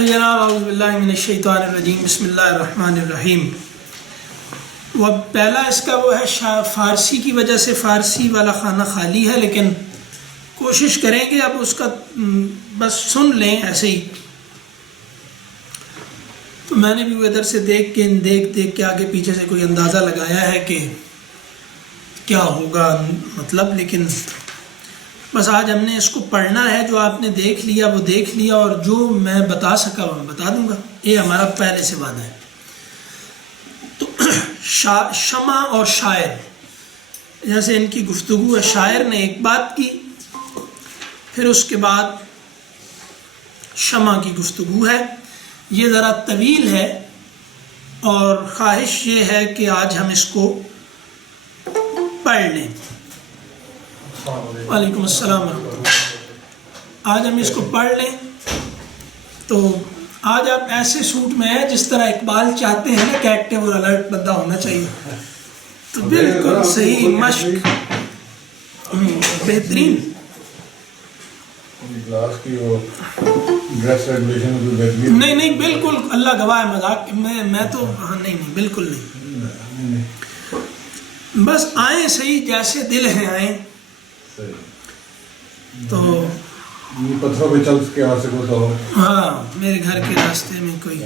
جناب اعوذ باللہ من الشیطان الرجیم بسم اللہ الرحمن الرحیم. وہ پہلا اس کا وہ ہے فارسی کی وجہ سے فارسی والا خانہ خالی ہے، لیکن کوشش کریں کہ اب اس کا بس سن لیں ایسے ہی. تو میں نے بھی وہ ادھر سے دیکھ کے آگے پیچھے سے کوئی اندازہ لگایا ہے کہ کیا ہوگا مطلب، لیکن بس آج ہم نے اس کو پڑھنا ہے. جو آپ نے دیکھ لیا وہ دیکھ لیا، اور جو میں بتا سکا وہ میں بتا دوں گا. یہ ہمارا پہلے سے وعدہ ہے. تو شمع اور شاعر، جیسے ان کی گفتگو ہے. شاعر نے ایک بات کی، پھر اس کے بعد شمع کی گفتگو ہے. یہ ذرا طویل ہے اور خواہش یہ ہے کہ آج ہم اس کو پڑھ لیں. وعلیکم السلام ورحمۃ اللہ. آج ہم اس کو پڑھ لیں. تو آج آپ ایسے سوٹ میں ہیں جس طرح اقبال چاہتے ہیں نا کہ ایکٹیو اور الرٹ بندہ ہونا چاہیے. تو بالکل صحیح مشق بہترین. نہیں بالکل اللہ گواہ ہے، مذاق میں تو نہیں بالکل نہیں. بس آئیں صحیح جیسے دل ہے آئیں. تو پتھروں پہ چل کے آ سکو تو ہاں میرے گھر کے راستے میں کوئی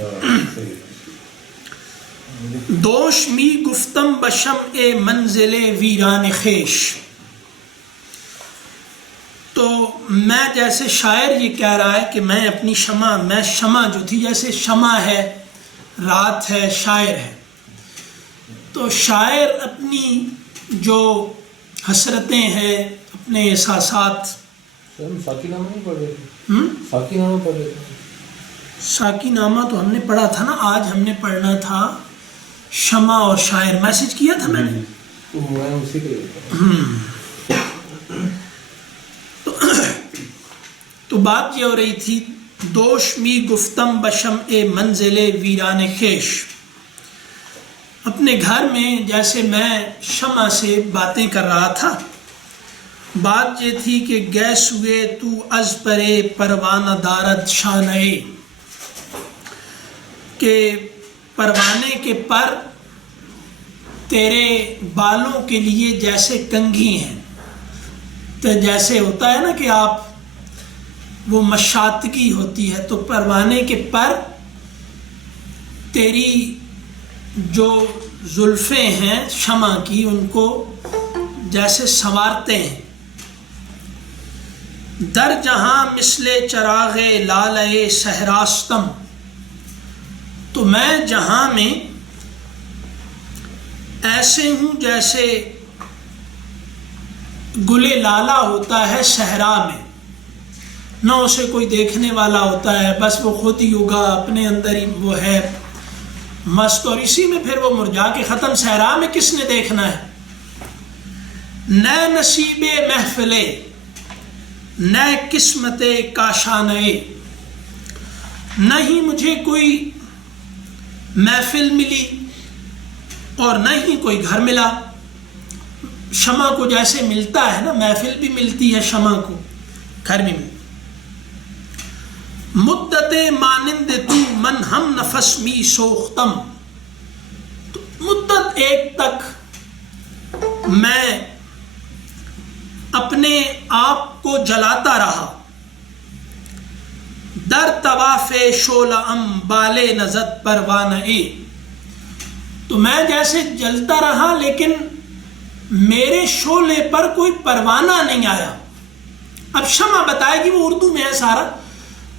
دوش می گفتم بشم اے منزل ویران خیش. تو میں جیسے شاعر یہ کہہ رہا ہے کہ میں اپنی شمع جو تھی، جیسے شمع ہے رات ہے شاعر ہے. تو شاعر اپنی جو حسرتیں ہیں، اپنے احساسات. ساکی نامہ نہیں پڑھ رہے؟ ساکی نامہ پڑھ رہے تھے؟ ساکی نامہ تو ہم نے پڑھا تھا نا. آج ہم نے پڑھنا تھا شمع اور شاعر. میسج کیا تھا میں نے. میں اسی کے تو بات یہ ہو رہی تھی، دوش می گفتم بشم اے منزل ویران خیش. اپنے گھر میں جیسے میں شمع سے باتیں کر رہا تھا. بات یہ تھی کہ گیس ہوئے تو از پرے پروانہ دارد شانئے، کہ پروانے کے پر تیرے بالوں کے لیے جیسے کنگھی ہیں. تو جیسے ہوتا ہے نا کہ آپ وہ مشاطگی ہوتی ہے، تو پروانے کے پر تیری جو زلفیں ہیں شمع کی ان کو جیسے سنوارتے ہیں. در جہاں مثل چراغ لالے صحراستم. تو میں جہاں میں ایسے ہوں جیسے گلے لالا ہوتا ہے صحرا میں، نہ اسے کوئی دیکھنے والا ہوتا ہے، بس وہ خود ہی ہوگا اپنے اندر ہی وہ ہے مست، اور اسی میں پھر وہ مرجا کے ختم. صحرا میں کس نے دیکھنا ہے؟ نئے نصیب محفلے نئے قسمت کاشانے. نہیں مجھے کوئی محفل ملی اور نہ ہی کوئی گھر ملا. شمع کو جیسے ملتا ہے نا، محفل بھی ملتی ہے شمع کو، گھر بھی ملتا. مدت مانند تو من ہم نفس می سوختم. تو مدت ایک تک میں اپنے آپ کو جلاتا رہا. در طواف شعلہم بالے نزد پروانہ. تو میں جیسے جلتا رہا لیکن میرے شعلے پر کوئی پروانہ نہیں آیا. اب شمع بتائے گی، وہ اردو میں ہے سارا.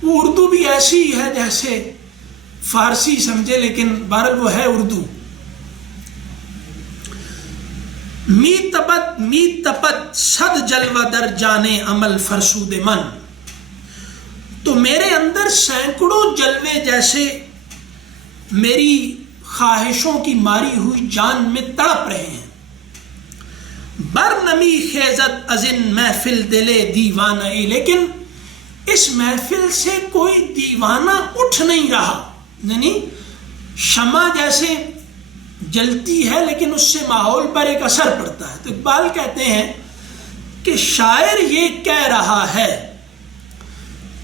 وہ اردو بھی ایسی ہی ہے جیسے فارسی سمجھے، لیکن بہرحال وہ ہے اردو. می تپت صد جلوہ در جانے عمل فرسود من. تو میرے اندر سینکڑوں جلوے جیسے میری خواہشوں کی ماری ہوئی جان میں تڑپ رہے ہیں. بر نمی خیزت ازن محفل دلے دیوانہ. لیکن اس محفل سے کوئی دیوانہ اٹھ نہیں رہا. یعنی شمع جیسے جلتی ہے لیکن اس سے ماحول پر ایک اثر پڑتا ہے. تو اقبال کہتے ہیں کہ شاعر یہ کہہ رہا ہے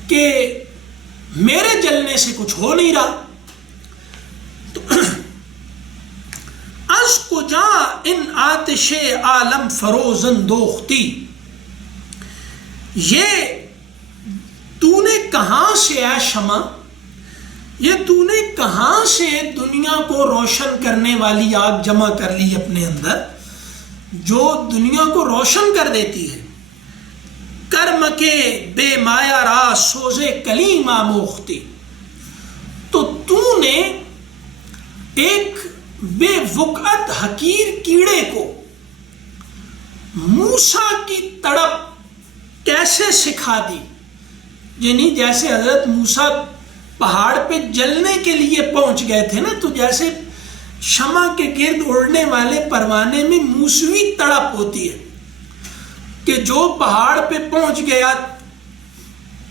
کہ میرے جلنے سے کچھ ہو نہیں رہا. تو از کجا ان آتش عالم فروزن دوختی، یہ تو نے کہاں سے اے شمع، یہ تو نے کہاں سے دنیا کو روشن کرنے والی آگ جمع کر لی اپنے اندر، جو دنیا کو روشن کر دیتی ہے. کرم کے بے مایا را سوزے کلیم آموختی، تو نے ایک بے وقعت حقیر کیڑے کو موسیٰ کی تڑپ کیسے سکھا دی. یعنی جیسے حضرت موسیٰ پہاڑ پہ جلنے کے لیے پہنچ گئے تھے نا، تو جیسے شمع کے گرد اڑنے والے پروانے میں موسوی تڑپ ہوتی ہے کہ جو پہاڑ پہ پہنچ گیا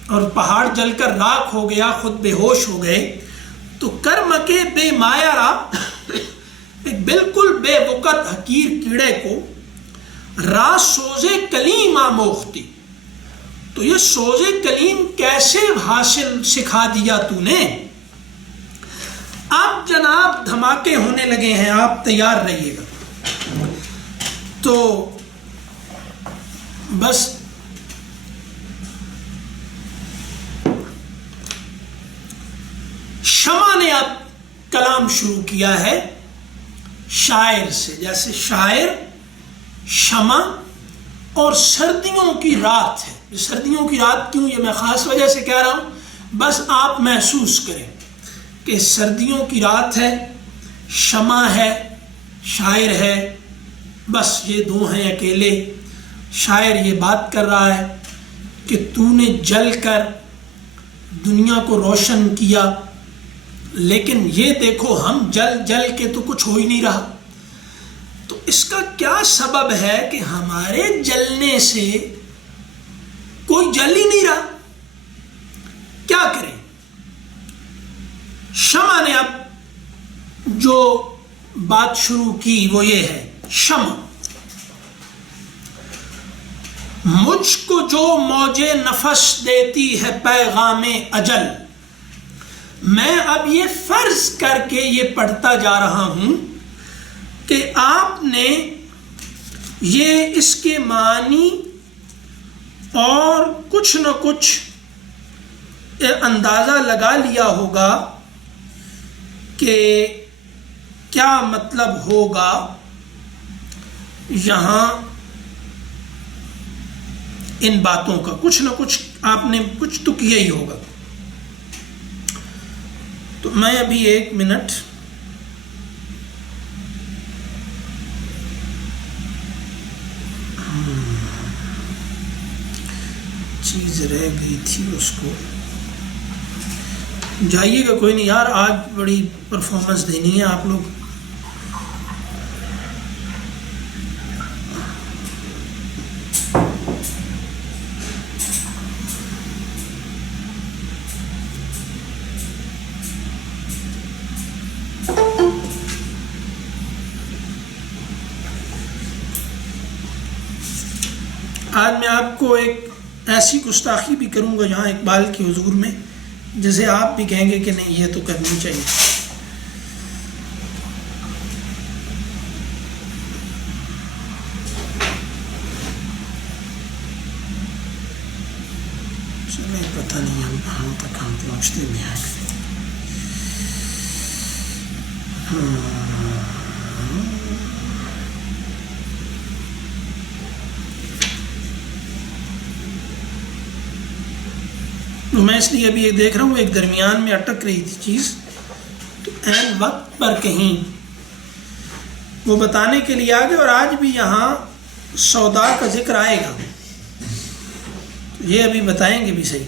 اور پہاڑ جل کر راکھ ہو گیا، خود بے ہوش ہو گئے. تو کرم کے بے مایا را، ایک بالکل بے وقت حقیر کیڑے کو را سوزے کلیم آموختی، تو یہ سوزے کلیم کیسے حاصل سکھا دیا تو نے. اب جناب دھماکے ہونے لگے ہیں، آپ تیار رہیے گا. تو بس شمع نے اب کلام شروع کیا ہے شاعر سے. جیسے شاعر شمع اور سردیوں کی رات ہے. سردیوں کی رات کیوں، یہ میں خاص وجہ سے کہہ رہا ہوں، بس آپ محسوس کریں کہ سردیوں کی رات ہے، شمع ہے، شاعر ہے، بس یہ دو ہیں اکیلے. شاعر یہ بات کر رہا ہے کہ تو نے جل کر دنیا کو روشن کیا، لیکن یہ دیکھو ہم جل جل کے تو کچھ ہو ہی نہیں رہا. تو اس کا کیا سبب ہے کہ ہمارے جلنے سے کوئی جل ہی نہیں رہا، کیا کریں. شمع نے اب جو بات شروع کی وہ یہ ہے، شمع مجھ کو جو موج نفس دیتی ہے پیغام اجل، میں اب یہ فرض کر کے یہ پڑھتا جا رہا ہوں کہ آپ نے یہ اس کے معنی اور کچھ نہ کچھ اندازہ لگا لیا ہوگا کہ کیا مطلب ہوگا یہاں ان باتوں کا. کچھ نہ کچھ آپ نے کچھ تو کیا ہی ہوگا. تو میں ابھی 1 منٹ چیز رہ گئی تھی، اس کو جائیے گا. کوئی نہیں یار، آج بڑی پرفارمنس دینی ہے آپ لوگ. آج میں آپ کو ایک ایسی گستاخی بھی کروں گا جہاں اقبال کے حضور میں، جسے آپ بھی کہیں گے کہ نہیں یہ تو کرنی چاہیے. چلیں پتہ نہیں ہم کہاں تک ہم پہنچتے بھی ہیں. تو میں اس لیے ابھی یہ دیکھ رہا ہوں، ایک درمیان میں اٹک رہی تھی چیز، تو عین وقت پر کہیں وہ بتانے کے لیے آگے. اور آج بھی یہاں سودا کا ذکر آئے گا، یہ ابھی بتائیں گے بھی صحیح.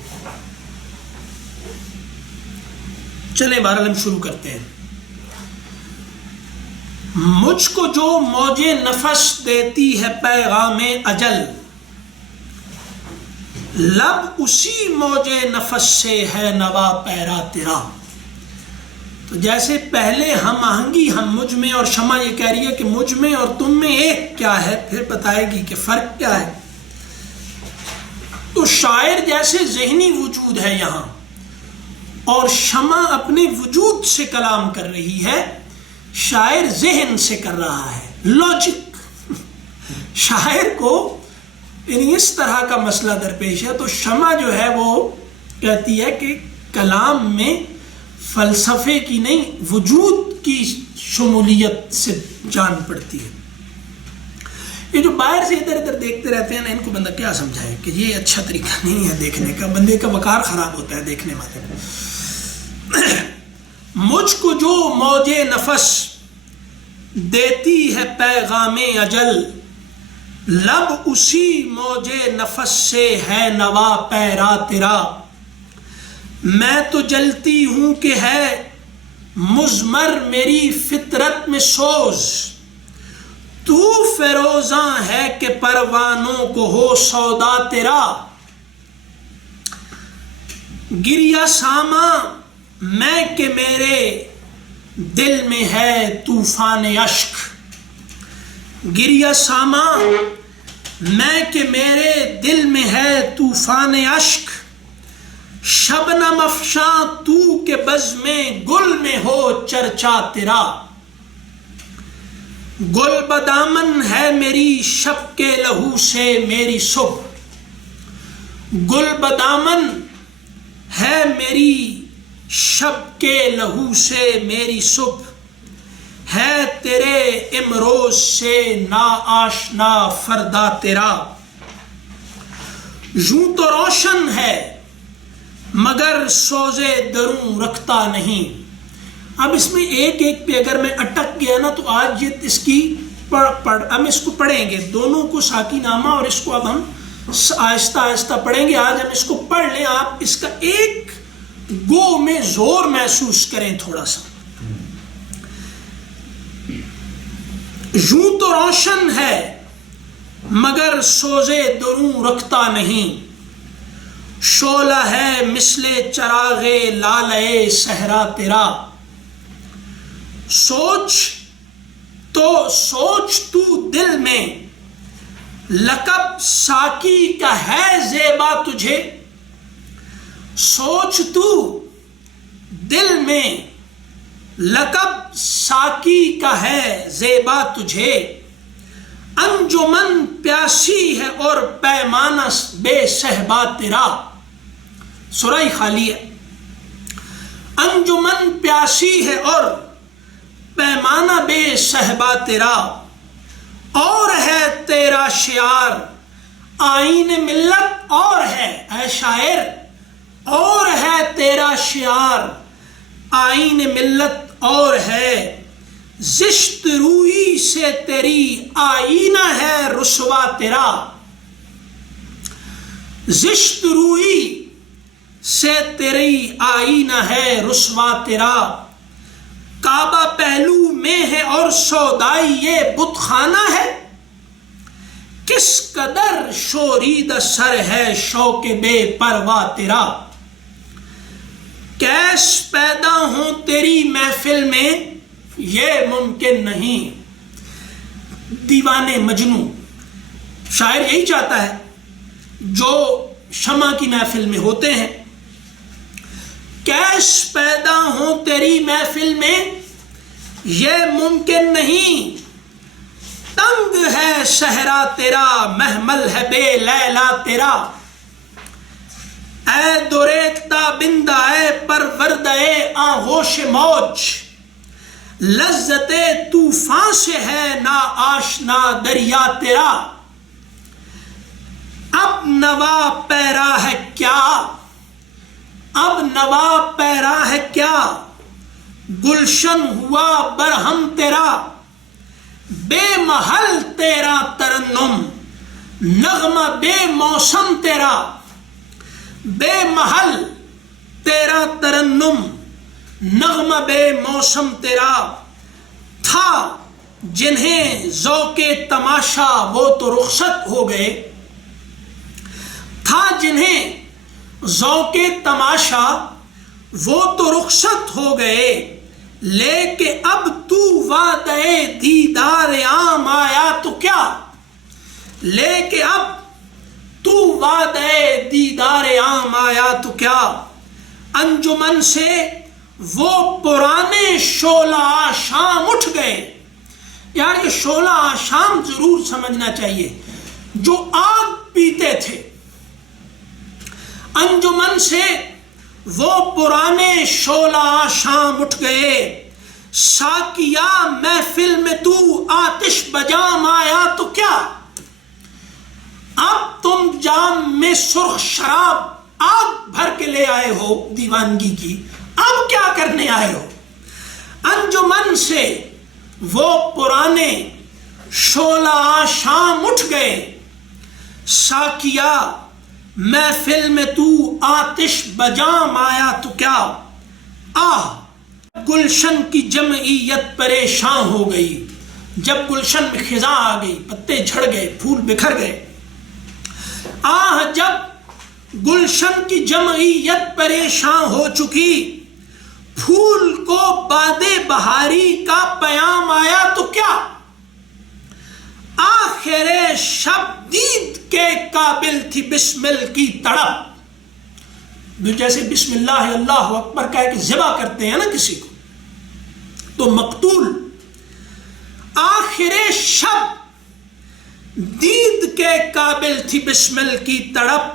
چلیں بہرحال ہم شروع کرتے ہیں. مجھ کو جو موج نفس دیتی ہے پیغام اجل، لب اسی موج نفس سے ہے نوا پیرا تیرا. تو جیسے پہلے ہم آہنگی ہم مجھ میں، اور شمع یہ کہہ رہی ہے کہ مجھ میں اور تم میں ایک کیا ہے، پھر بتائے گی کہ فرق کیا ہے. تو شاعر جیسے ذہنی وجود ہے یہاں، اور شمع اپنے وجود سے کلام کر رہی ہے، شاعر ذہن سے کر رہا ہے، لاجک. شاعر کو یعنی اس طرح کا مسئلہ درپیش ہے، تو شمع جو ہے وہ کہتی ہے کہ کلام میں فلسفے کی نہیں، وجود کی شمولیت سے جان پڑتی ہے. یہ جو باہر سے ادھر ادھر دیکھتے رہتے ہیں نا، ان کو بندہ کیا سمجھائے کہ یہ اچھا طریقہ نہیں ہے دیکھنے کا، بندے کا وقار خراب ہوتا ہے دیکھنے والے کو. مجھ کو جو موج نفس دیتی ہے پیغام اجل، لب اسی موج نفس سے ہے نوا پیرا تیرا. میں تو جلتی ہوں کہ ہے مضمر میری فطرت میں سوز، تو فیروزاں ہے کہ پروانوں کو ہو سودا تیرا. گریہ ساما میں کہ میرے دل میں ہے طوفان اشک، گریہ ساما میں کہ میرے دل میں ہے طوفان اشک. شبنم افشاں تو کہ بزم گل میں ہو چرچا تیرا. گل بدامن ہے میری شب کے لہو سے میری صبح، گل بدامن ہے میری شب کے لہو سے میری صبح. ہے تیرے امروز سے نا آشنا فردا تیرا. یوں تو روشن ہے مگر سوزے دروں رکھتا نہیں. اب اس میں ایک ایک پہ اگر میں اٹک گیا نا تو آج یہ اس کی ہم اس کو پڑھیں گے دونوں کو، ساکی نامہ اور اس کو اب ہم آہستہ آہستہ پڑھیں گے. آج ہم اس کو پڑھ لیں، آپ اس کا ایک گو میں زور محسوس کریں تھوڑا سا. یوں تو روشن ہے مگر سوزے دروں رکھتا نہیں، شعلہ ہے مثل چراغ لالے صحرا تیرا. سوچ تو دل میں لقب ساکی کا ہے زیبا تجھے. سوچ تو دل میں لقب ساکی کا ہے زیبا تجھے. انجمن پیاسی ہے اور پیمانہ بے صحبا تیرا. سرائی خالی ہے. انجمن پیاسی ہے اور پیمانہ بے صحبا تیرا. اور ہے تیرا شعار آئین ملت، اور ہے اے شاعر، اور ہے تیرا شعار آئین ملت، اور ہے زشت روئی سے تیری آئینہ ہے رسوا تیرا. زشت روئی سے تیری آئینہ ہے رسوا تیرا. کعبہ پہلو میں ہے اور سودائی یہ بت خانہ ہے، کس قدر شوریدہ سر ہے شوق بے پروا تیرا. کیس پیدا ہوں تیری محفل میں یہ ممکن نہیں. دیوانے مجنوں، شاعر یہی چاہتا ہے جو شمع کی محفل میں ہوتے ہیں. کیس پیدا ہوں تیری محفل میں یہ ممکن نہیں. تنگ ہے صحرا تیرا محمل ہے بے لیلا تیرا. اے دوریتا بندہ اے پرورد اے آغوش موج، لذت طوفان سے ہے نا آشنا دریا تیرا. اب نوا پیرا ہے کیا، اب نوا پیرا ہے کیا، گلشن ہوا برہم تیرا. بے محل تیرا ترنم نغمہ بے موسم تیرا. بے محل تیرا ترنم نغمہ بے موسم تیرا. تھا جنہیں ذوق تماشا وہ تو رخصت ہو گئے، تھا جنہیں ذوق تماشا وہ تو رخصت ہو گئے. لیکن اب تو وعدے دیدار عام آیا تو کیا، لیکن اب تو وعدے دیدار عام آیا تو کیا. انجمن سے وہ پرانے شعلہ آشام اٹھ گئے. یار یہ شعلہ آشام ضرور سمجھنا چاہیے، جو آگ پیتے تھے. انجمن سے وہ پرانے شعلہ آشام اٹھ گئے. ساقیا محفل میں تو آتش بجام آیا تو کیا، اب تم جام میں سرخ شراب آگ بھر کے لے آئے ہو دیوانگی کی، اب کیا کرنے آئے ہو. انجمن سے وہ پرانے شعلہ آشام اٹھ گئے. ساقیا محفل میں تو آتش بجام آیا تو کیا. آہ گلشن کی جمعیت پریشان ہو گئی، جب گلشن میں خزاں آ گئی، پتے جھڑ گئے، پھول بکھر گئے. آہ جب گلشن کی جمعیت پریشان ہو چکی، پھول کو باد بہاری کا پیام آیا تو کیا. آخر شب دید کے قابل تھی بسمل کی تڑپ. جیسے بسم اللہ اللہ اکبر کہہ کے ذبح کرتے ہیں نا کسی کو تو مقتول. آخر شب دید کے قابل تھی بسمل کی تڑپ.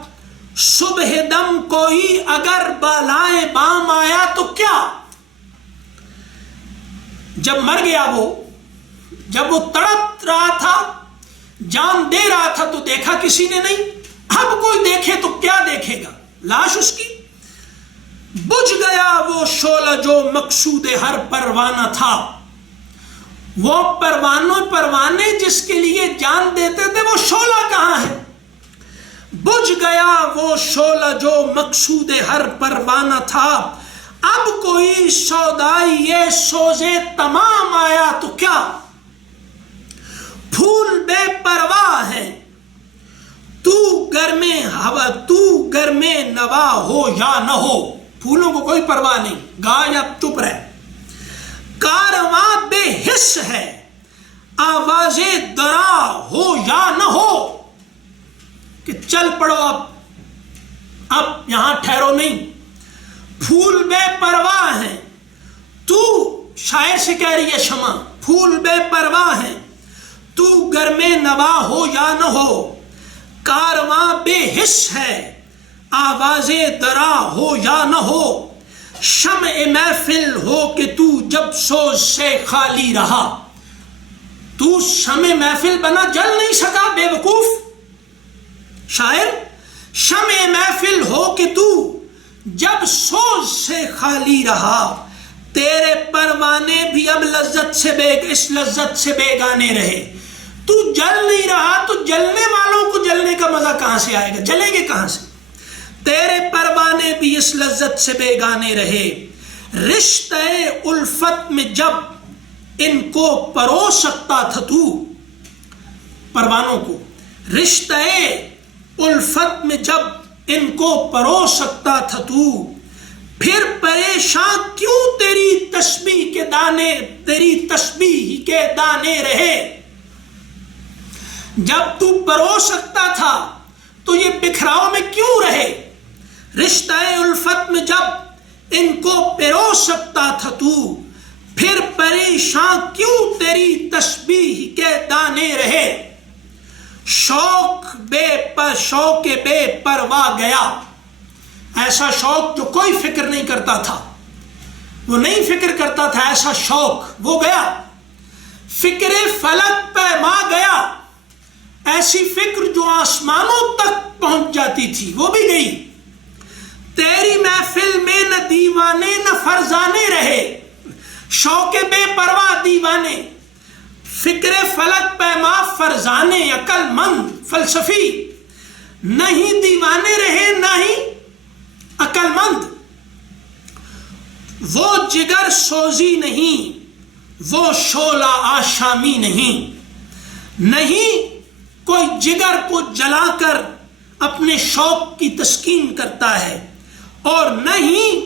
صبح دم کوئی اگر بالائے بام آیا تو کیا. جب مر گیا وہ، جب وہ تڑپ رہا تھا، جان دے رہا تھا تو دیکھا کسی نے نہیں. اب کوئی دیکھے تو کیا دیکھے گا، لاش اس کی. بجھ گیا وہ شعلہ جو مقصود ہر پروانہ تھا. وہ پروانے جس کے لیے جان دیتے تھے، وہ شعلہ کہاں ہے. بجھ گیا وہ شعلہ جو مقصود ہر پروانہ تھا. اب کوئی سودائی یہ سوزے تمام آیا تو کیا. پھول بے پرواہ ہے تو گر میں نوا ہو یا نہ ہو. پھولوں کو کوئی پرواہ نہیں، گا یا چپ رہے. کارواں بے حس ہے آواز درا ہو یا نہ ہو، کہ چل پڑو اب یہاں ٹھہرو نہیں. پھول بے پرواہ ہیں تو، شاعر سے کہہ رہی ہے شمع، پھول بے پرواہ ہیں تو گر میں نوا ہو یا نہ ہو. کارواں بے حس ہے آواز درا ہو یا نہ ہو. شمع محفل ہو کہ تو جب سوز سے خالی رہا. تو شمع محفل بنا، جل نہیں سکا بے وقوف. شاعر شمع محفل ہو کہ تو جب سوز سے خالی رہا. تیرے پروانے بھی اب اس لذت سے بیگانے رہے. تو جل نہیں رہا تو جلنے والوں کو جلنے کا مزہ کہاں سے آئے گا، جلیں گے کہاں سے. تیرے پروانے بھی اس لذت سے بیگانے رہے. رشتہ الفت میں جب ان کو پرو سکتا تھا تو، پروانوں کو رشتہ الفت میں جب ان کو پرو سکتا تھا تو، پھر پریشان کیوں تیری تسبیح کے دانے رہے. جب تو پرو سکتا تھا تو یہ بکھراؤ میں کیوں رہے. رشتہ الفت میں جب ان کو پرو سکتا تھا تو، پھر پریشان کیوں تیری تسبیح کے دانے رہے. شوق بے پرواہ گیا. ایسا شوق جو کوئی فکر نہیں کرتا تھا، وہ نہیں فکر کرتا تھا، ایسا شوق وہ گیا. فکر فلک پیما گیا. ایسی فکر جو آسمانوں تک پہنچ جاتی تھی وہ بھی گئی. تیری محفل میں نہ دیوانے نہ فرزانے رہے. شوق بے پرواہ دیوانے، فکر فلک پیما فرزانے عقل مند فلسفی، نہیں دیوانے رہے نہ ہی عقل مند. وہ جگر سوزی نہیں، وہ شعلہ آشامی نہیں کوئی جگر کو جلا کر اپنے شوق کی تسکین کرتا ہے، اور نہ ہی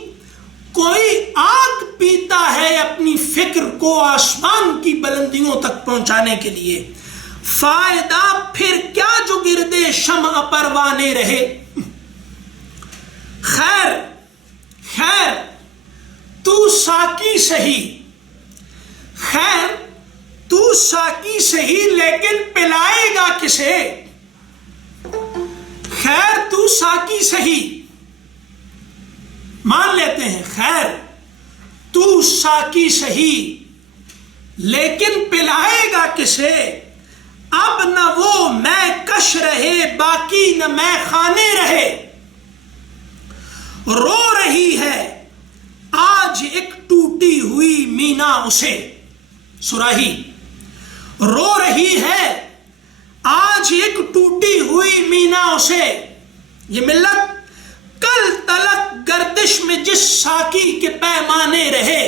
کوئی آگ پیتا ہے اپنی فکر کو آسمان کی بلندیوں تک پہنچانے کے لیے. فائدہ پھر کیا جو گردے شمع پروانے رہے. خیر خیر تو ساقی سہی، خیر تو ساقی سہی لیکن پلائے گا کسے؟ خیر تو ساقی سہی، مان لیتے ہیں خیر تو ساقی سہی لیکن پلائے گا کسے؟ اب نہ وہ میں کش رہے باقی نہ میں خانے رہے، رو رہی ہے آج ایک ٹوٹی ہوئی مینا اسے، صراحی، رو رہی ہے آج ایک ٹوٹی ہوئی مینا اسے، یہ ملت کل تلک گردش میں جس ساقی کے پیمانے رہے،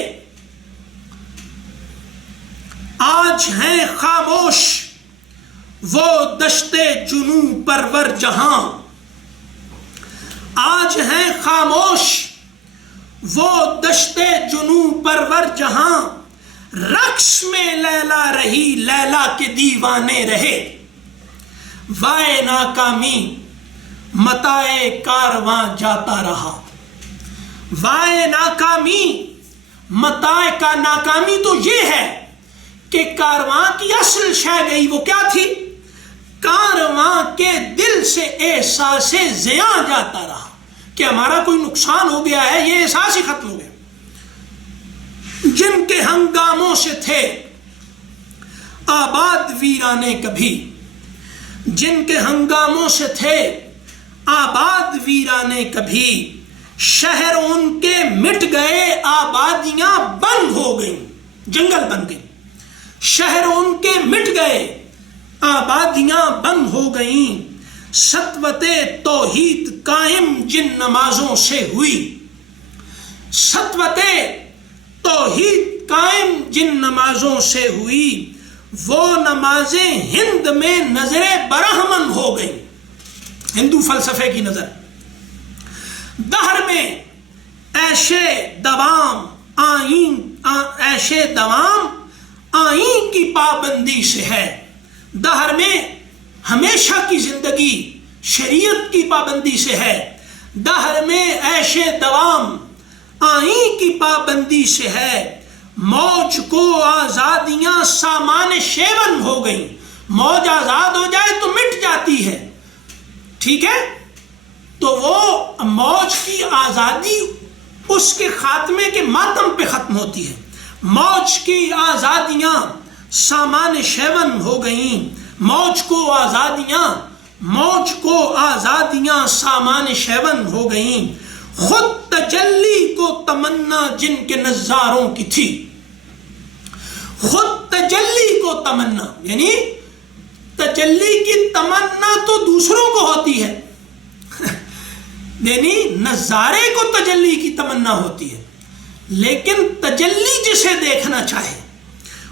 آج ہیں خاموش وہ دشتے جنوں پرور جہاں، آج ہیں خاموش وہ دشتے جنوں پرور جہاں، رقص میں لیلا رہی لیلا کے دیوانے رہے، وائے ناکامی متائے کارواں جاتا رہا، وائے ناکامی متائے کا ناکامی تو یہ ہے کہ کارواں کی اصل شے گئی، وہ کیا تھی؟ کارواں کے دل سے احساس زیاں جاتا رہا کہ ہمارا کوئی نقصان ہو گیا ہے، یہ احساس ہی ختم ہو گیا۔ جن کے ہنگاموں سے تھے آباد ویرانے کبھی، جن کے ہنگاموں سے تھے آباد ویرانے کبھی، شہر ان کے مٹ گئے آبادیاں بند ہو گئیں، جنگل بن گئیں، شہر ان کے مٹ گئے آبادیاں بند ہو گئیں، سطوت توحید قائم جن نمازوں سے ہوئی، سطوت توحید قائم جن نمازوں سے ہوئی، وہ نمازیں ہند میں نظر برہمن ہو گئیں، ہندو فلسفے کی نظر، دہر میں عیشِ دوام عیشِ دوام آئین کی پابندی سے ہے، دہر میں ہمیشہ کی زندگی شریعت کی پابندی سے ہے، دہر میں عیشِ دوام آئین کی پابندی سے ہے، موج کو آزادیاں سامان شیون ہو گئیں، موج آزاد ہو جائے تو مٹ جاتی ہے، ٹھیک ہے، تو وہ موج کی آزادی اس کے خاتمے کے ماتم پہ ختم ہوتی ہے، موج کی آزادیاں سامان شیون ہو گئیں، موج کو آزادیاں سامان شیون ہو گئیں، خود تجلی کو تمنا جن کے نظاروں کی تھی، خود تجلی کو تمنا، یعنی تجلی کی تمنا تو دوسروں کو ہوتی ہے، یعنی نظارے کو تجلی کی تمنا ہوتی ہے، لیکن تجلی جسے دیکھنا چاہے،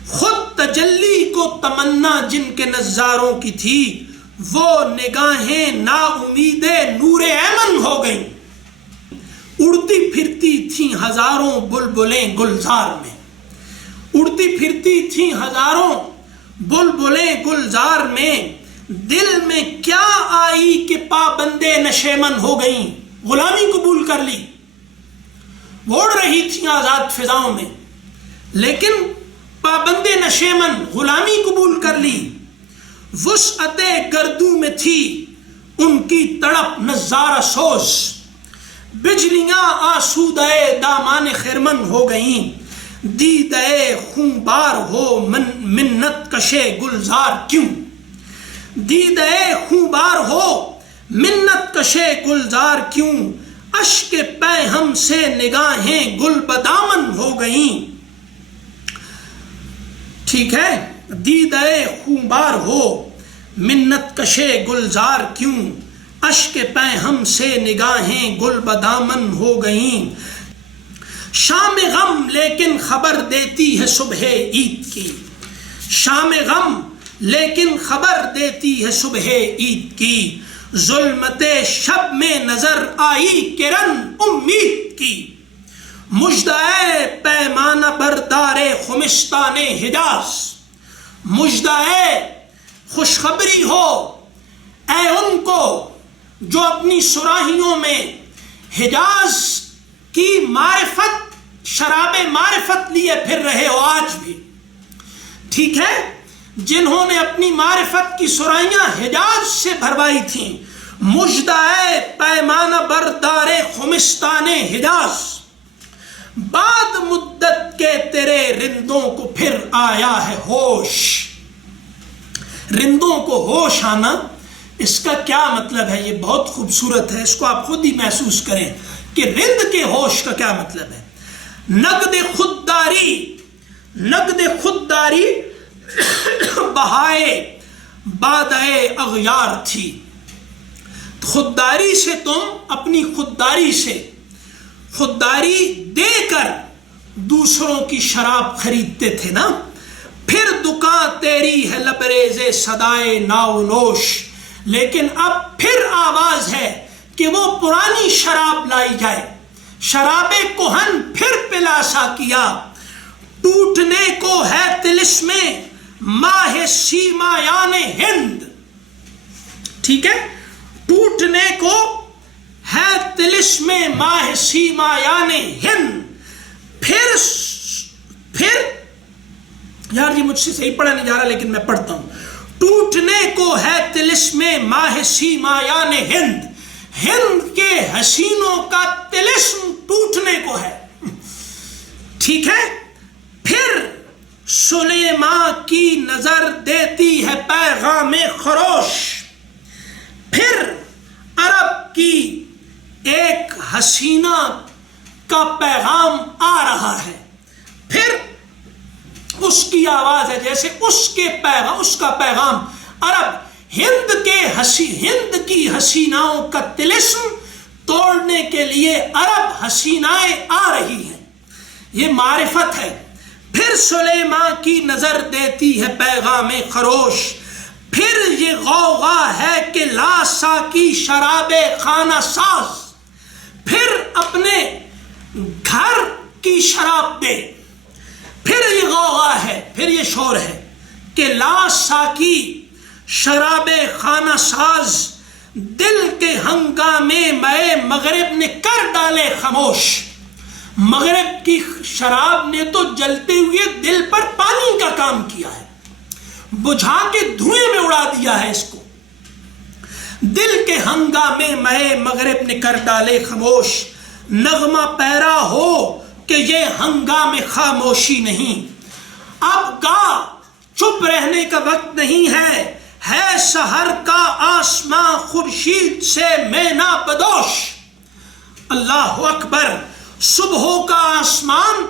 خود تجلی کو تمنا جن کے نظاروں کی تھی، وہ نگاہیں نا امید نور ایمن ہو گئیں، اڑتی پھرتی تھیں ہزاروں بلبلیں گلزار میں، اڑتی پھرتی تھیں ہزاروں بلبلیں گلزار میں، دل میں کیا آئی کہ پابندے نشیمن ہو گئیں، غلامی قبول کر لی، اڑ رہی تھیں آزاد فضاؤں میں، لیکن پابندے نشیمن غلامی قبول کر لی، وسعت گردوں میں تھی ان کی تڑپ نظارہ سوز، بجلیاں آسودہ دامان خرمن ہو گئیں، دیدہ خونبار ہو منت کشے گلزار کیوں، دیدہ خونبار ہو منت کشے گلزار کیوں، اشک پہ ہم سے نگاہیں گل بدامن ہو گئیں، ٹھیک ہے، دیدہ خونبار ہو منت کشے گلزار کیوں، اشک پہ ہم سے نگاہیں گل بدامن ہو گئیں، شام غم لیکن خبر دیتی ہے صبح عید کی، شام غم لیکن خبر دیتی ہے صبح عید کی، ظلمت شب میں نظر آئی کرن امید کی، مژدہ پیمانہ بردار خمستان حجاز، مژدہ خوشخبری ہو اے ان کو جو اپنی صراحیوں میں حجاز کی معرفت، شراب معرفت لیے پھر رہے ہو آج بھی، ٹھیک ہے، جنہوں نے اپنی معرفت کی سرائیاں حجاز سے بھروائی تھیں، مژدہ پیمانہ بردار خمستان حجاز، بعد مدت کے تیرے رندوں کو پھر آیا ہے ہوش۔ رندوں کو ہوش آنا، اس کا کیا مطلب ہے؟ یہ بہت خوبصورت ہے، اس کو آپ خود ہی محسوس کریں کہ رند کے ہوش کا کیا مطلب ہے۔ نقد خودداری بہائے بادئے اغیار تھی۔ خودداری سے تم اپنی خودداری دے کر دوسروں کی شراب خریدتے تھے نا، پھر دکان تیری ہے لبریز صدائے ناو نوش، لیکن اب پھر آواز ہے کہ وہ پرانی شراب لائی جائے، شراب کہن پھر پلاسا کیا، ٹوٹنے کو ہے طلسم ماہ سیمایان ہند، ٹھیک ہے، ٹوٹنے کو ہے طلسم ماہ سیمایان ہند، پھر یار یہ مجھ سے صحیح پڑھا نہیں جا رہا لیکن میں پڑھتا ہوں، ٹوٹنے کو ہے طلسم ماہ سیمایان ہند، ہند کے حسینوں کا طلسم ٹوٹنے کو ہے، ٹھیک ہے، پھر سلیماں کی نظر دیتی ہے پیغام خروش، پھر عرب کی ایک حسینہ کا پیغام آ رہا ہے، پھر اس کی آواز ہے جیسے اس کا پیغام عرب ہند کی حسیناؤں کا طلسم توڑنے کے لیے عرب حسینائیں آ رہی ہیں، یہ معرفت ہے۔ پھر سلیماں کی نظر دیتی ہے پیغام خروش، پھر یہ غوغا ہے کہ لاسا کی شراب خانہ ساز، پھر اپنے گھر کی شراب دے، پھر یہ غوغا ہے، پھر یہ شور ہے کہ لاسا کی شراب خانہ ساز، دل کے ہنگامے میں مغرب نے کر ڈالے خاموش، مغرب کی شراب نے تو جلتے ہوئے دل پر پانی کا کام کیا ہے، بجھا کے دھوئیں میں اڑا دیا ہے اس کو، دل کے ہنگامے میں مغرب نے کر ڈالے خاموش، نغمہ پیرا ہو کہ یہ ہنگام خاموشی نہیں، اب گا چپ رہنے کا وقت نہیں ہے سحر کا آسماں خورشید سے مینا بدوش، اللہ اکبر، صبحوں کا آسمان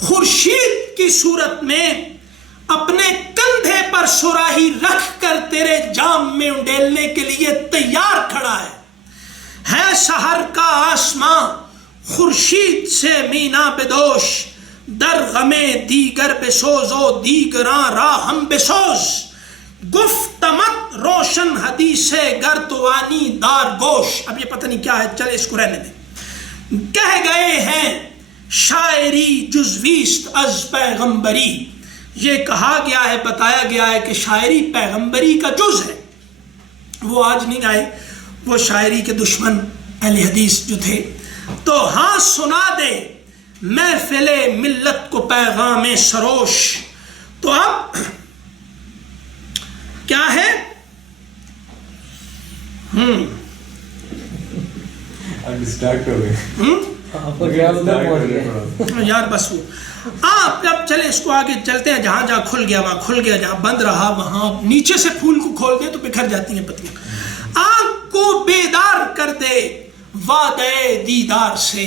خورشید کی صورت میں اپنے کندھے پر سراہی رکھ کر تیرے جام میں انڈیلنے کے لیے تیار کھڑا ہے سحر کا آسماں خورشید سے مینا بدوش، در غمے دیگر بسوز و دیگراں راہ ہم بسوز، گفتمت روشن حدیث گرتوانی دار گوش۔ اب یہ پتہ نہیں کیا ہے، چلے اس کو رہنے دیں۔ کہہ گئے ہیں شاعری جزویست از پیغمبری، یہ کہا گیا ہے، بتایا گیا ہے کہ شاعری پیغمبری کا جز ہے۔ وہ آج نہیں آئے، وہ شاعری کے دشمن اہل حدیث جو تھے، تو ہاں سنا دے محفل ملت کو پیغام سروش۔ تو اب کیا ہے؟ یار بس وہ آپ اب چلے اس کو آگے چلتے ہیں، جہاں جہاں کھل گیا وہاں کھل گیا، جہاں بند رہا وہاں نیچے سے پھول کو کھول دے تو بکھر جاتی ہیں پتیاں۔ آنکھ کو بیدار کر دے وعدے دیدار سے،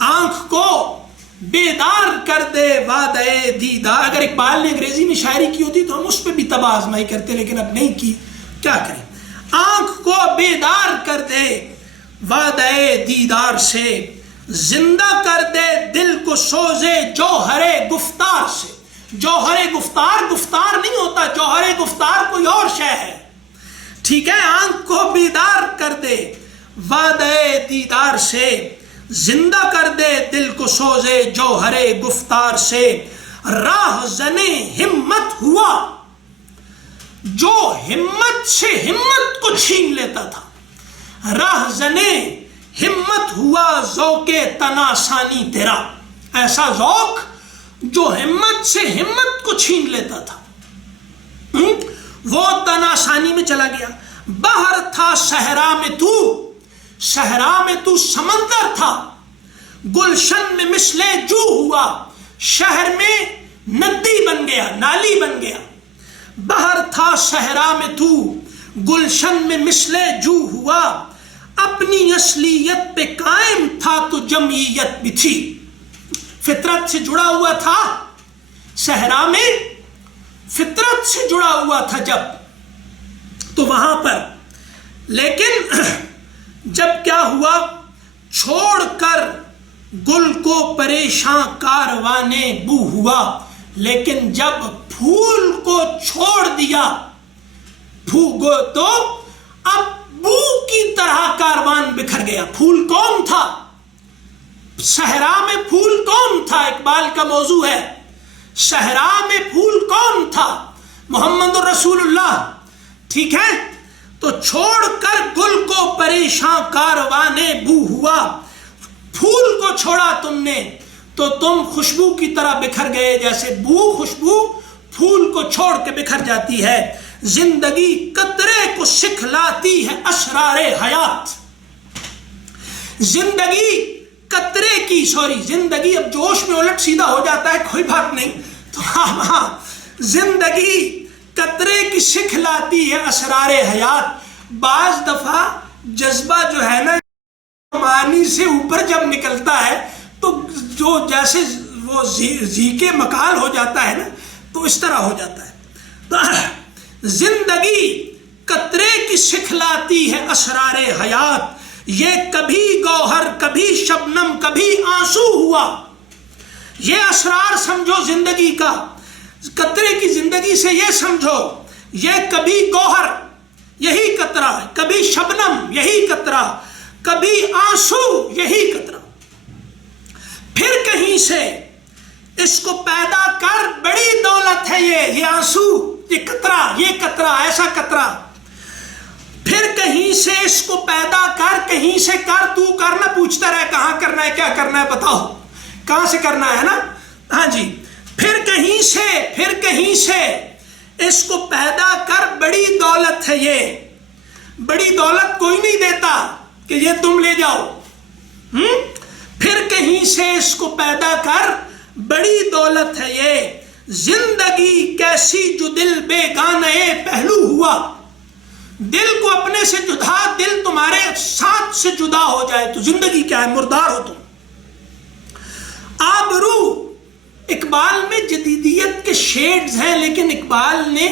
آنکھ کو بیدار کر دے وعدے دیدار۔ اگر اقبال نے انگریزی میں شاعری کی ہوتی تو ہم اس پہ بھی تباہ آزمائی کرتے، لیکن اب نہیں کی، کیا کریں۔ آنکھ کو بیدار کر دے وعدے دیدار سے، زندہ کر دے دل کو سوزے جوہر گفتار سے۔ جوہر گفتار نہیں ہوتا، جوہر گفتار کوئی اور شے ہے، ٹھیک ہے۔ آنکھ کو بیدار کر دے وعدے دیدار سے، زندہ کر دے دل کو سوزے جوہر گفتار سے۔ راہ زنے ہمت ہوا جو ہمت سے ہمت کو چھین لیتا تھا، راہ زنے ہمت ہوا ذوق تناسانی تیرا، ایسا ذوق جو ہمت سے ہمت کو چھین لیتا تھا، وہ تناسانی میں چلا گیا۔ بحر تھا صحرا میں تو، صحرا میں تو سمندر تھا، گلشن میں مثل جو ہوا، شہر میں ندی بن گیا، نالی بن گیا۔ بحر تھا صحرا میں تو، گلشن میں مثل جو ہوا، اپنی اصلیت پہ قائم تھا تو جمعیت بھی تھی۔ فطرت سے جڑا ہوا تھا، صحرا میں فطرت سے جڑا ہوا تھا جب، تو وہاں پر، لیکن جب کیا ہوا، چھوڑ کر گل کو پریشان کاروانے بو ہوا، لیکن جب پھول کو چھوڑ دیا پھوگو تو اب بو کی طرح کاروان بکھر گیا۔ پھول کون تھا؟ صحرا میں پھول کون تھا؟ اقبال کا موضوع ہے، صحرا میں پھول کون تھا؟ محمد رسول اللہ، ٹھیک ہے؟ تو چھوڑ کر گل کو پریشان کاروانے بو ہوا، پھول کو چھوڑا تم نے تو تم خوشبو کی طرح بکھر گئے، جیسے بو خوشبو پھول کو چھوڑ کے بکھر جاتی ہے۔ زندگی قطرے کو سکھلاتی ہے اسرار حیات، زندگی قطرے کی، زندگی اب جوش میں الٹ سیدھا ہو جاتا ہے، کوئی بات نہیں، تو ہاں زندگی قطرے کی سکھلاتی ہے اسرار حیات۔ بعض دفعہ جذبہ جو ہے نا معنی سے اوپر جب نکلتا ہے تو جو جیسے وہ زی کے مقال ہو جاتا ہے نا، تو اس طرح ہو جاتا ہے۔ تو زندگی قطرے کی سکھلاتی ہے اسرار حیات، یہ کبھی گوہر کبھی شبنم کبھی آنسو ہوا۔ یہ اسرار سمجھو زندگی کا، قطرے کی زندگی سے یہ سمجھو، یہ کبھی گوہر یہی قطرہ، کبھی شبنم یہی قطرہ، کبھی آنسو یہی قطرہ، پھر کہیں سے اس کو پیدا کر، بڑی دولت ہے یہ آنسو، یہ قطرہ ایسا قطرہ، پھر کہیں سے اس کو پیدا کر، کہیں سے کر، تو کرنا پوچھتا رہے کہاں کرنا ہے، کیا کرنا ہے، بتاؤ کہاں سے کرنا ہے نا، ہاں جی، پھر کہیں سے اس کو پیدا کر، بڑی دولت ہے یہ، بڑی دولت کوئی نہیں دیتا کہ یہ تم لے جاؤ، پھر کہیں سے اس کو پیدا کر، بڑی دولت ہے یہ، زندگی کیسی جو دل بیگانے پہلو ہوا، دل کو اپنے سے جدا، دل تمہارے ساتھ سے جدا ہو جائے تو زندگی کیا ہے، مردار ہو تم۔ آبرو، اقبال میں جدیدیت کے شیڈز ہیں، لیکن اقبال نے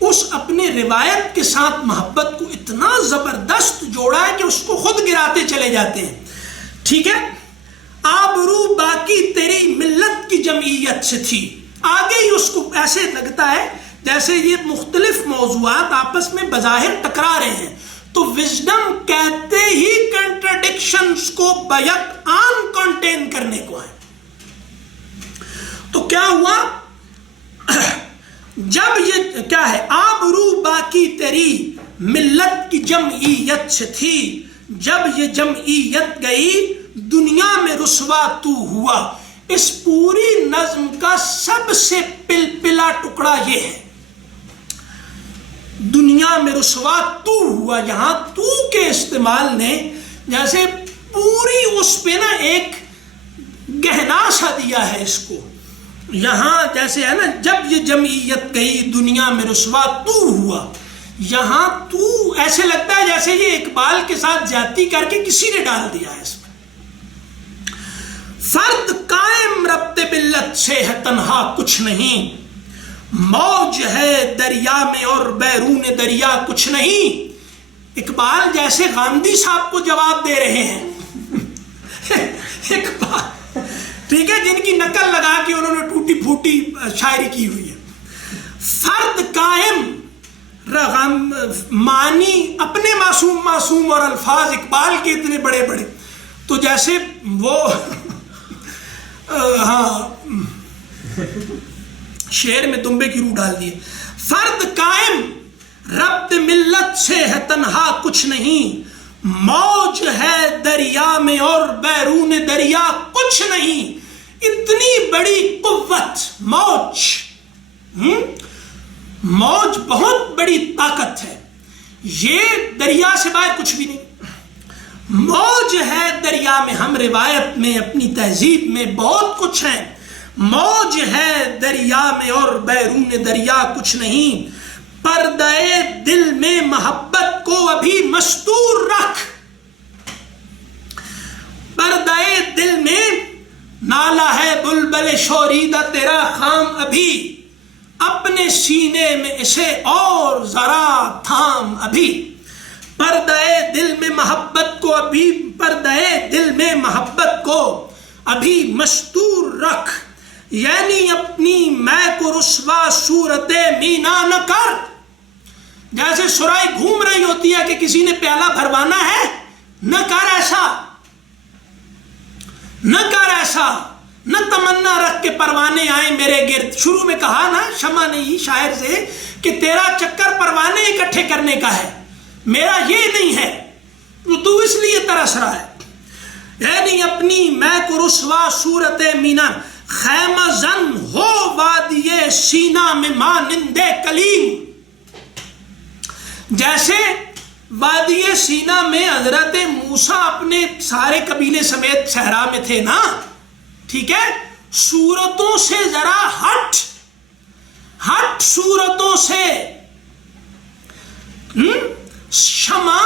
اس اپنے روایت کے ساتھ محبت کو اتنا زبردست جوڑا ہے کہ اس کو خود گراتے چلے جاتے ہیں، ٹھیک ہے؟ آبرو باقی تیری ملت کی جمعیت سے تھی، آگے ہی اس کو ایسے لگتا ہے جیسے یہ مختلف موضوعات آپس میں بظاہر ٹکرا رہے ہیں، تو وزڈم کہتے ہی کنٹراڈکشنز کو بیک آن کنٹین کرنے کو ہے۔ تو کیا ہوا، جب یہ کیا ہے، آبرو باقی تیری ملت کی جمعیت سے تھی، جب یہ جمعیت گئی دنیا میں رسوا تو ہوا۔ اس پوری نظم کا سب سے پلپلا ٹکڑا یہ ہے، دنیا میں رسوا تو ہوا، یہاں تو کے استعمال نے جیسے پوری اس پہ نا ایک گہنا سا دیا ہے اس کو، یہاں جیسے ہے نا جب یہ جمعیت گئی دنیا میں رسوا تو ہوا، یہاں تو ایسے لگتا ہے جیسے یہ اقبال کے ساتھ زیادتی کر کے کسی نے ڈال دیا ہے اس میں۔ فرد قائم ربط ملت سے ہے تنہا کچھ نہیں، موج ہے دریا میں اور بیرون دریا کچھ نہیں۔ اقبال جیسے گاندھی صاحب کو جواب دے رہے ہیں اقبال، ٹھیک ہے، جن کی نقل لگا کے انہوں نے ٹوٹی پھوٹی شاعری کی ہوئی ہے۔ فرد قائم، معنی اپنے معصوم اور الفاظ اقبال کے اتنے بڑے بڑے، تو جیسے وہ ہاں شعر میں دمبے کی روح ڈال دیے۔ فرد قائم ربط ملت سے ہے تنہا کچھ نہیں، موج ہے دریا میں اور بیرون دریا کچھ نہیں، اتنی بڑی قوت موج، موج بہت بڑی طاقت ہے، یہ دریا سے باہر کچھ بھی نہیں۔ موج ہے دریا میں، ہم روایت میں اپنی تہذیب میں بہت کچھ ہے، موج ہے دریا میں اور بیرون دریا کچھ نہیں، پردہ دل میں محبت کو ابھی مستور رکھ، پردہ دل میں نالا ہے بلبل شوریدہ تیرا خام ابھی، اپنے سینے میں اسے اور ذرا تھام ابھی، پردہ دل میں محبت کو ابھی، پردہ دل میں محبت کو ابھی مستور رکھ، یعنی اپنی میں کو رسوا صورت مینا نہ کر۔ جیسے سرائی گھوم رہی ہوتی ہے کہ کسی نے پیالہ بھروانا ہے، نہ کر ایسا، نہ کر ایسا، نہ تمنا رکھ کے پروانے آئیں میرے گرد۔ شروع میں کہا نا شمع نے ہی شاعر سے کہ تیرا چکر پروانے اکٹھے کرنے کا ہے، میرا یہ نہیں ہے، تو اس لیے ترس رہا ہے۔ یعنی اپنی میں کو رسوا صورت مینا، خیمہ زن ہو وادی سینا میں مانند کلیم، جیسے وادی سینا میں حضرت موسیٰ اپنے سارے قبیلے سمیت صحرا میں تھے نا، ٹھیک ہے، صورتوں سے ذرا ہٹ صورتوں سے، شمع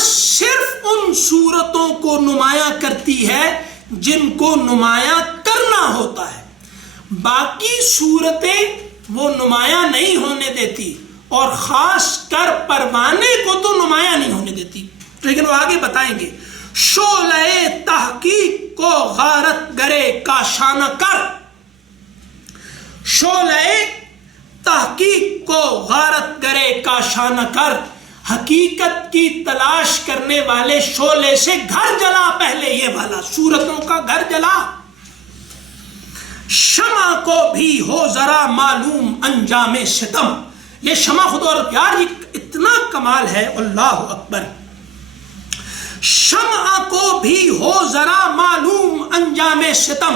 صرف ان صورتوں کو نمایاں کرتی ہے جن کو نمایاں کرنا ہوتا ہے، باقی صورتیں وہ نمایاں نہیں ہونے دیتی، اور خاص کر پروانے کو تو نمایاں نہیں ہونے دیتی۔ لیکن وہ آگے بتائیں گے، شعلہ تحقیق کو غارت گرے کاشانہ کر، شعلہ تحقیق کو غارت گرے کاشانہ کر، حقیقت کی تلاش کرنے والے شعلے سے گھر جلا، پہلے یہ والا صورتوں کا گھر جلا، شمع کو بھی ہو ذرا معلوم انجام ستم۔ یہ شمع خود اور پیار اتنا کمال ہے، اللہ اکبر، شمع کو بھی ہو ذرا معلوم انجام ستم،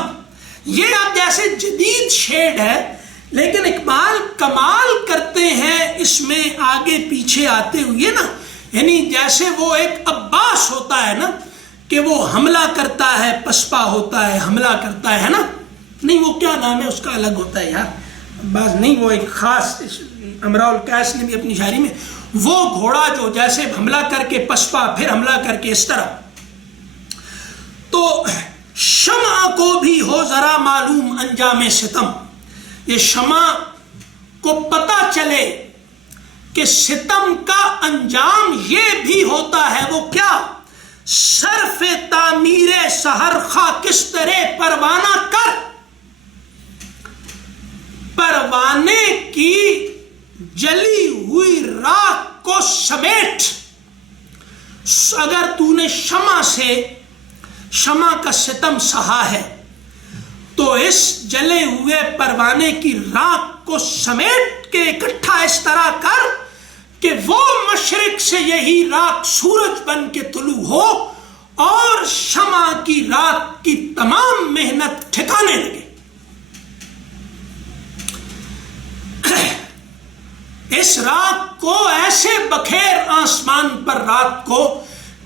یہ اب جیسے جدید شیڈ ہے، لیکن اقبال کمال کرتے ہیں اس میں آگے پیچھے آتے ہوئے نا، یعنی جیسے وہ ایک عباس ہوتا ہے نا کہ وہ حملہ کرتا ہے، پسپا ہوتا ہے، حملہ کرتا ہے نا، نہیں وہ کیا نام ہے اس کا الگ ہوتا ہے یار، عباس نہیں، وہ ایک خاص، امراء القیس نے بھی اپنی شاعری میں، وہ گھوڑا جو جیسے حملہ کر کے پسپا پھر حملہ کر کے اس طرح، تو شمع کو بھی ہو ذرا معلوم انجام ستم، یہ شمع کو پتہ چلے کہ ستم کا انجام یہ بھی ہوتا ہے، وہ کیا؟ صرف تعمیر سحر خاکستر پروانہ کر، پروانے کی جلی ہوئی راکھ کو سمیٹ، اگر تو نے شمع کا ستم سہا ہے تو اس جلے ہوئے پروانے کی راکھ کو سمیٹ کے اکٹھا اس طرح کر کہ وہ مشرق سے یہی راکھ سورج بن کے طلوع ہو اور شمع کی رات کی تمام محنت ٹھکانے لگے۔ اس رات کو ایسے بکھیر آسمان پر رات کو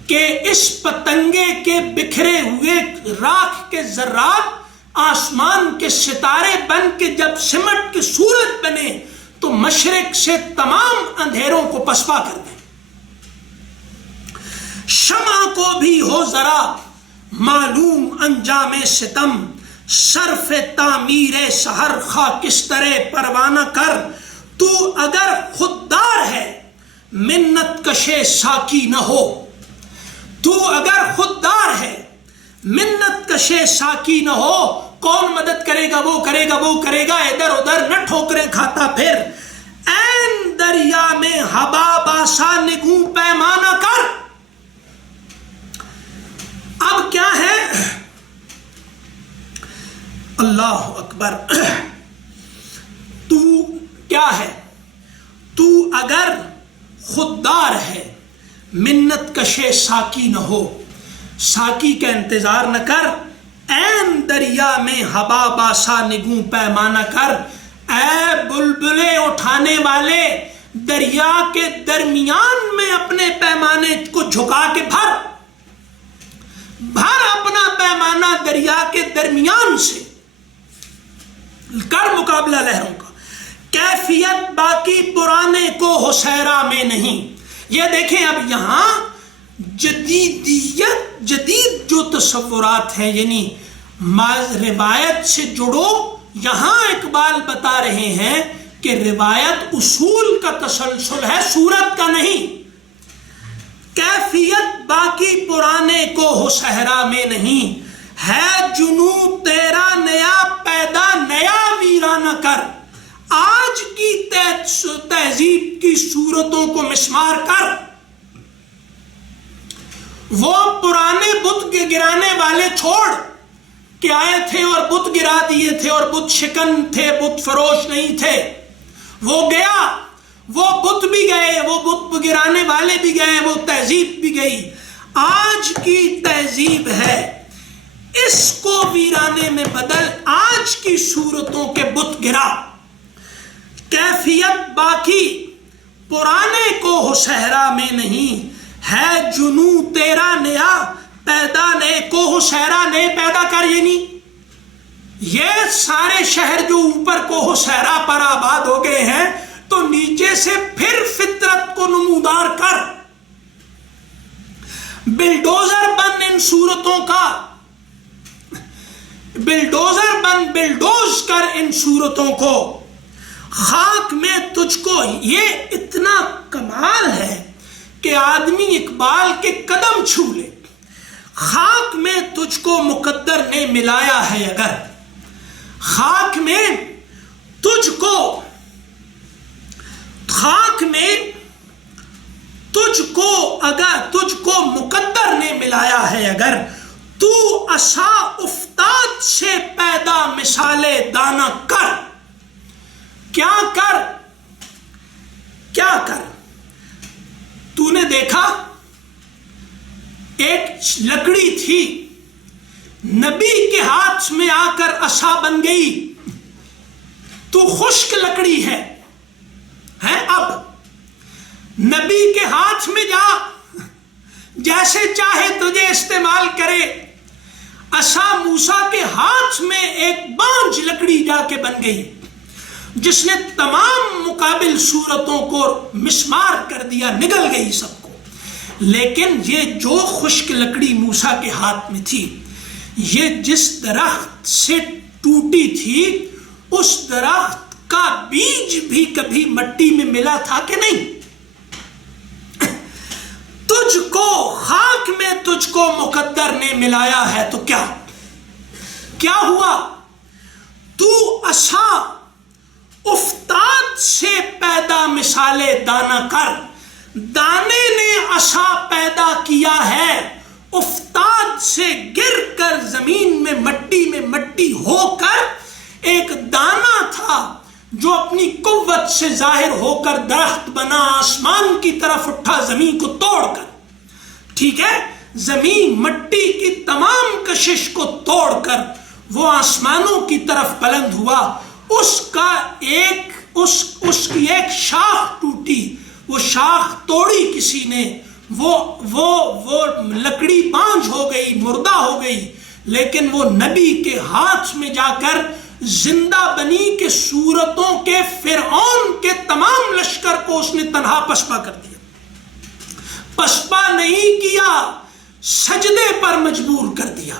کہ اس پتنگے کے بکھرے ہوئے راکھ کے ذرات آسمان کے ستارے بن کے جب سمٹ کے سورج بنے تو مشرق سے تمام اندھیروں کو پسپا کر دیں۔ شمع کو بھی ہو ذرا معلوم انجام ستم، صرف تعمیر سحر خاکستر پروانہ کر، تو اگر خوددار ہے منت کشے ساکی نہ ہو، تو اگر خوددار ہے منت کشے ساکی نہ ہو، کون مدد کرے گا؟ وہ کرے گا، وہ کرے گا، ادھر ادھر نہ ٹھوکریں کھاتا پھر، این دریا میں حباب آسا نگوں پیمانہ کر۔ اب کیا ہے؟ اللہ اکبر، تو کیا ہے؟ تو اگر خوددار ہے منت کشے ساکی نہ ہو، ساکی کا انتظار نہ کر، این دریا میں ہوا باسا نگوں پیمانہ کر، اے بلبلے اٹھانے والے دریا کے درمیان میں اپنے پیمانے کو جھکا کے بھر اپنا پیمانہ دریا کے درمیان سے کر مقابلہ لہروں کا۔ کیفیت باقی پرانے کو ہو صحرا میں نہیں۔ یہ دیکھیں اب یہاں جدید جو تصورات ہیں، یعنی روایت سے جڑو، یہاں اقبال بتا رہے ہیں کہ روایت اصول کا تسلسل ہے، صورت کا نہیں۔ کیفیت باقی پرانے کو ہو صحرا میں نہیں، ہے جنوں تیرا نیا پیدا نیا ویرانہ کر، آج کی تہذیب کی صورتوں کو مسمار کر۔ وہ پرانے بت گرانے والے چھوڑ کہ آئے تھے اور بت گرا دیے تھے اور بت شکن تھے، بت فروش نہیں تھے، وہ گیا، وہ بت بھی گئے، وہ بت گرانے والے بھی گئے، وہ تہذیب بھی گئی۔ آج کی تہذیب ہے، اس کو ویرانے میں بدل، آج کی صورتوں کے بت گرا۔ کیفیت باقی پرانے کو ہو صحرا میں نہیں، ہے جنوں تیرا نیا پیدا نئے کو ہو صحرا نئے پیدا کر۔ یعنی یہ سارے شہر جو اوپر کو ہو صحرا پر آباد ہو گئے ہیں، تو نیچے سے پھر فطرت کو نمودار کر، بلڈوزر بن ان صورتوں کا، بلڈوزر بن، بلڈوز کر ان صورتوں کو، خاک میں تجھ کو۔ یہ اتنا کمال ہے کہ آدمی اقبال کے قدم چھو لے۔ خاک میں تجھ کو مقدر نے ملایا ہے اگر، خاک میں تجھ کو، خاک میں تجھ کو اگر، تجھ کو مقدر نے ملایا ہے اگر، تو عصا افتاد سے پیدا مثال دانا کر۔ کیا کر؟ کیا کر؟ تو نے دیکھا ایک لکڑی تھی، نبی کے ہاتھ میں آ کر عصا بن گئی، تو خشک لکڑی ہے اب، نبی کے ہاتھ میں جا، جیسے چاہے تجھے استعمال کرے۔ عصا موسیٰ کے ہاتھ میں ایک بانجھ لکڑی جا کے بن گئی، جس نے تمام مقابل صورتوں کو مسمار کر دیا، نگل گئی سب کو۔ لیکن یہ جو خشک لکڑی موسیٰ کے ہاتھ میں تھی، یہ جس درخت سے ٹوٹی تھی، اس درخت کا بیج بھی کبھی مٹی میں ملا تھا کہ نہیں؟ تجھ کو خاک میں تجھ کو مقدر نے ملایا ہے، تو کیا ہوا؟ تو عصا افتاد سے پیدا مثال دانا کر۔ دانے نے عصا پیدا کیا ہے، افتاد سے گر کر زمین میں مٹی ہو کر ایک دانہ تھا جو اپنی قوت سے ظاہر ہو کر درخت بنا، آسمان کی طرف اٹھا زمین کو توڑ کر۔ ٹھیک ہے، زمین مٹی کی تمام کشش کو توڑ کر وہ آسمانوں کی طرف بلند ہوا۔ اس کی ایک شاخ ٹوٹی، وہ شاخ توڑی کسی نے، وہ لکڑی بانجھ ہو گئی، مردہ ہو گئی، لیکن وہ نبی کے ہاتھ میں جا کر زندہ بنی کے صورتوں کے فرعون کے تمام لشکر کو اس نے تنہا پسپا کر دیا۔ پسپا نہیں کیا، سجدے پر مجبور کر دیا۔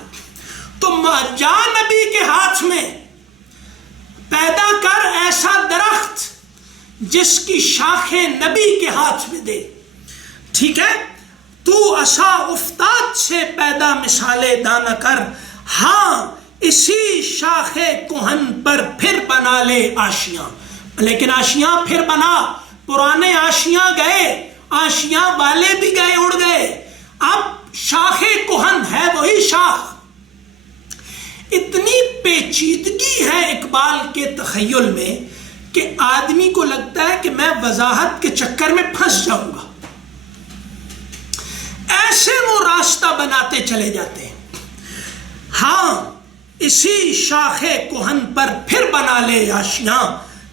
تو جا نبی کے ہاتھ میں، پیدا کر ایسا درخت جس کی شاخیں نبی کے ہاتھ میں دے۔ ٹھیک ہے، تو عصا افتاد سے پیدا مثال دانا کر، ہاں اسی شاخ کہن پر پھر بنا لے آشیاں۔ لیکن آشیاں پھر بنا، پرانے آشیاں گئے، آشیاں والے بھی گئے، اڑ گئے، اب شاخ کہن ہے وہی شاخ۔ اتنی پیچیدگی ہے اقبال کے تخیل میں کہ آدمی کو لگتا ہے کہ میں وضاحت کے چکر میں پھنس جاؤں گا۔ ایسے وہ راستہ بناتے چلے جاتے ہیں. ہاں اسی شاخ کہن پر پھر بنا لے آشیاں،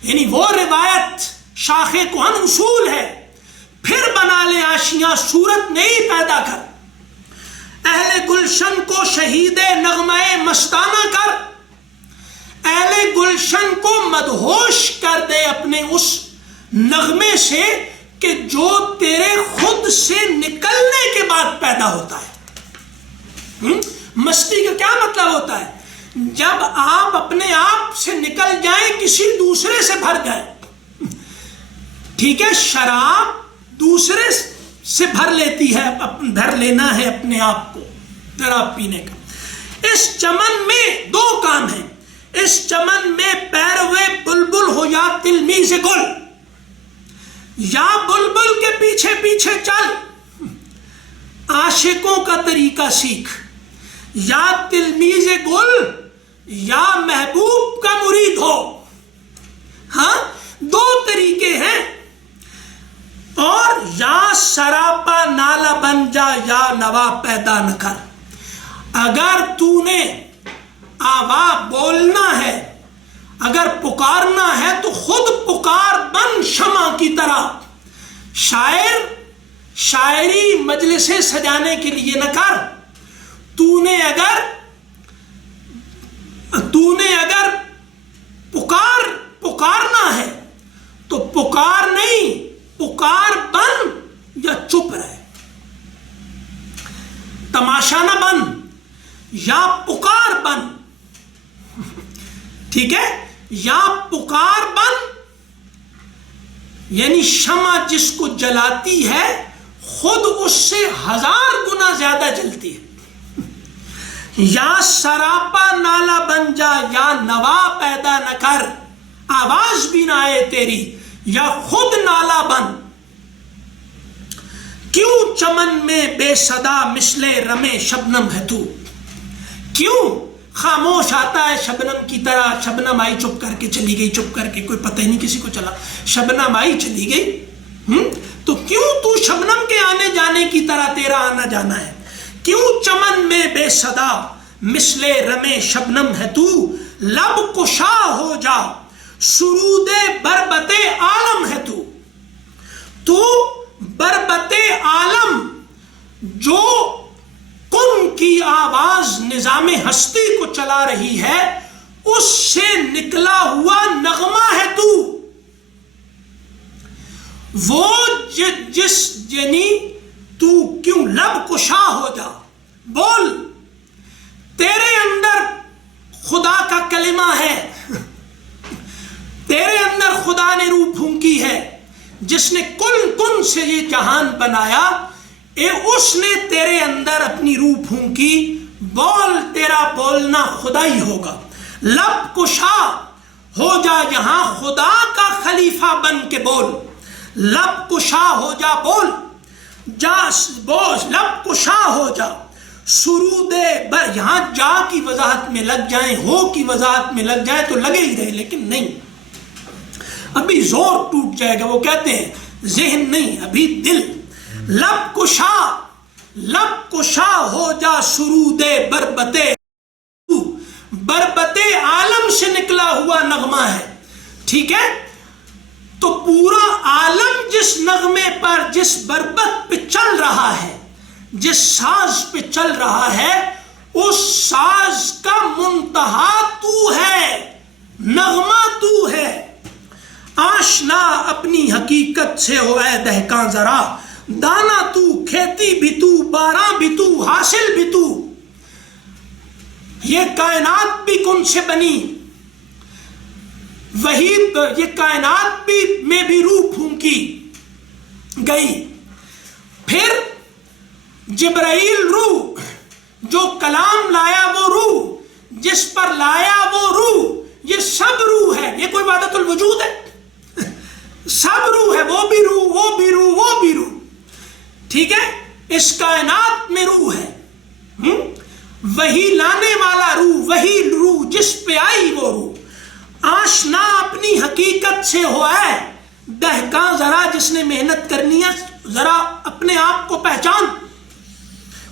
یعنی وہ روایت شاخ کہن اصول ہے، پھر بنا لے آشیاں صورت نئی پیدا کر. اہل گلشن کو شہید نغمہ مستانہ کر، اہل گلشن کو مدہوش کر دے اپنے اس نغمے سے کہ جو تیرے خود سے نکلنے کے بعد پیدا ہوتا ہے. مستی کا کیا مطلب ہوتا ہے؟ جب آپ اپنے آپ سے نکل جائیں، کسی دوسرے سے بھر جائیں. ٹھیک ہے، شراب دوسرے سے بھر لیتی ہے، بھر لینا ہے اپنے آپ کو شراب پینے کا. اس چمن میں دو کام ہیں. اس چمن میں پیروے بلبل ہو یا تلمیذ گل، یا بلبل کے پیچھے پیچھے چل عاشقوں کا طریقہ سیکھ، یا تلمیذ گل یا محبوب کا مرید ہو. ہاں دو طریقے ہیں. اور یا سراپا نالا بن جا یا نوا پیدا نہ کر. اگر تو نے آواز بولنا ہے، اگر پکارنا ہے تو خود پکار بن شمع کی طرح. شاعر شاعری مجلسیں سجانے کے لیے نہ کر. تو نے اگر پکارنا ہے تو پکار نہیں، پکار بن یا چپ رہے. تماشا نہ بن یا پکار بن. ٹھیک ہے، یا پکار بن یعنی شمع جس کو جلاتی ہے خود اس سے 1000 گنا زیادہ جلتی ہے. یا سراپا نالا بن جا یا نوا پیدا نہ کر، آواز بھی نہ آئے تیری، یا خود نالا بن. کیوں چمن میں بے صدا مثل رمے شبنم ہے تو؟ کیوں خاموش آتا ہے شبنم کی طرح؟ شبنم آئی چپ کر کے چلی گئی، چپ کر کے کوئی پتہ ہی نہیں کسی کو چلا. شبنم آئی چلی گئی. تو کیوں تو شبنم کے آنے جانے کی طرح تیرا آنا جانا ہے؟ کیوں چمن میں بے صدا مثل رمے شبنم ہے تو؟ لب کشا ہو جا سرود بربت عالم ہے تو. تو بربت عالم جو کن کی آواز نظام ہستی کو چلا رہی ہے، اس سے نکلا ہوا نغمہ ہے تو. وہ جس یعنی تو کیوں لب کشا ہو جا، بول. تیرے اندر خدا کا کلمہ ہے، تیرے اندر خدا نے روح پھونکی ہے. جس نے کن سے یہ جہان بنایا، اس نے تیرے اندر اپنی روح پھونکی. بول، تیرا بولنا خدا ہی ہوگا. لب کشا ہو جا یہاں خدا کا خلیفہ بن کے بول. لب کشا ہو جا، بول جا، بول لب کشا ہو جا سرود بر. یہاں جا کی وضاحت میں لگ جائیں، ہو کی وضاحت میں لگ جائیں تو لگے ہی رہے، لیکن نہیں، ابھی زور ٹوٹ جائے گا. وہ کہتے ہیں ذہن نہیں، ابھی دل. لب کشا ہو جا سرود بربت عالم سے نکلا ہوا نغمہ ہے. ٹھیک ہے، تو پورا عالم جس نغمے پر، جس بربت پہ چل رہا ہے، جس ساز پہ چل رہا ہے، اس ساز کا منتہا تو ہے، نغمہ تو ہے. آشنا اپنی حقیقت سے ہو اے دہقاں ذرا، دانا تو، کھیتی بھی تو، باراں بھی تو، حاصل بھی تو. یہ کائنات بھی کن سے بنی، وہی یہ کائنات بھی میں بھی روح پھونکی گئی. پھر جبرائیل روح، جو کلام لایا وہ روح، جس پر لایا وہ روح، یہ سب روح ہے. یہ کوئی وحدت الوجود ہے؟ سب روح ہے، وہ بھی روح، وہ بھی روح، وہ بھی روح. ٹھیک ہے، اس کائنات میں روح ہے. وہی لانے والا روح، وہی روح جس پہ آئی وہ روح. آشنا اپنی حقیقت سے ہوا ہے دہقاں ذرا، جس نے محنت کرنی ہے ذرا اپنے آپ کو پہچان.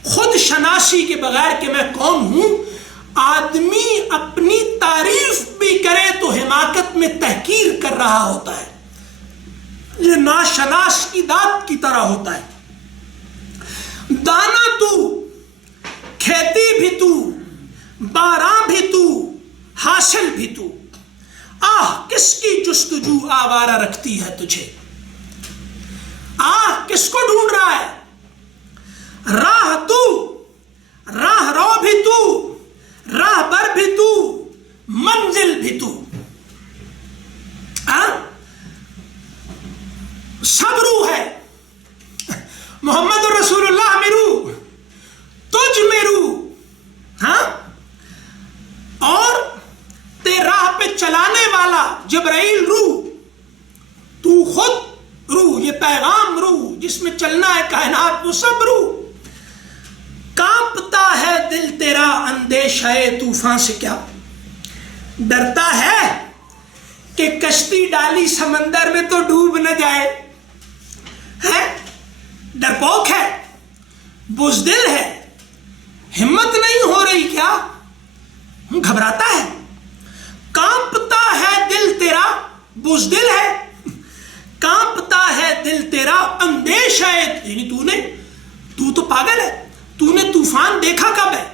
خود شناسی کے بغیر کہ میں کون ہوں، آدمی اپنی تعریف بھی کرے تو حماقت میں تحقیر کر رہا ہوتا ہے، یہ ناشناس کی داد کی طرح ہوتا ہے۔ دانا تو، کھیتی بھی تو، باراں بھی تو، حاصل بھی تو، آہ کس کی جستجو آوارہ رکھتی ہے تجھے، آہ کس کو ڈھونڈ رہا ہے، راہ تو، راہ رو بھی تو، راہ بر بھی تو، منزل بھی تو، سب روح ہے، محمد رسول اللہ میں روح، تجھ میں روح، ہاں، اور تے راہ پہ چلانے والا جبرائیل روح، تو خود روح، یہ پیغام روح جس میں چلنا ہے کائنات وہ سب روح۔ کانپتا ہے دل تیرا اندیشہ طوفان سے کیا، ڈرتا ہے کہ کشتی ڈالی سمندر میں تو ڈوب نہ جائے، ہے ڈرپوک ہے، بزدل ہے، ہمت نہیں ہو رہی کیا، گھبراتا ہے، کانپتا ہے دل تیرا، بزدل ہے، کانپتا ہے دل تیرا اندیشہ، یعنی تو تو پاگل ہے، تو نے طوفان دیکھا کب ہے،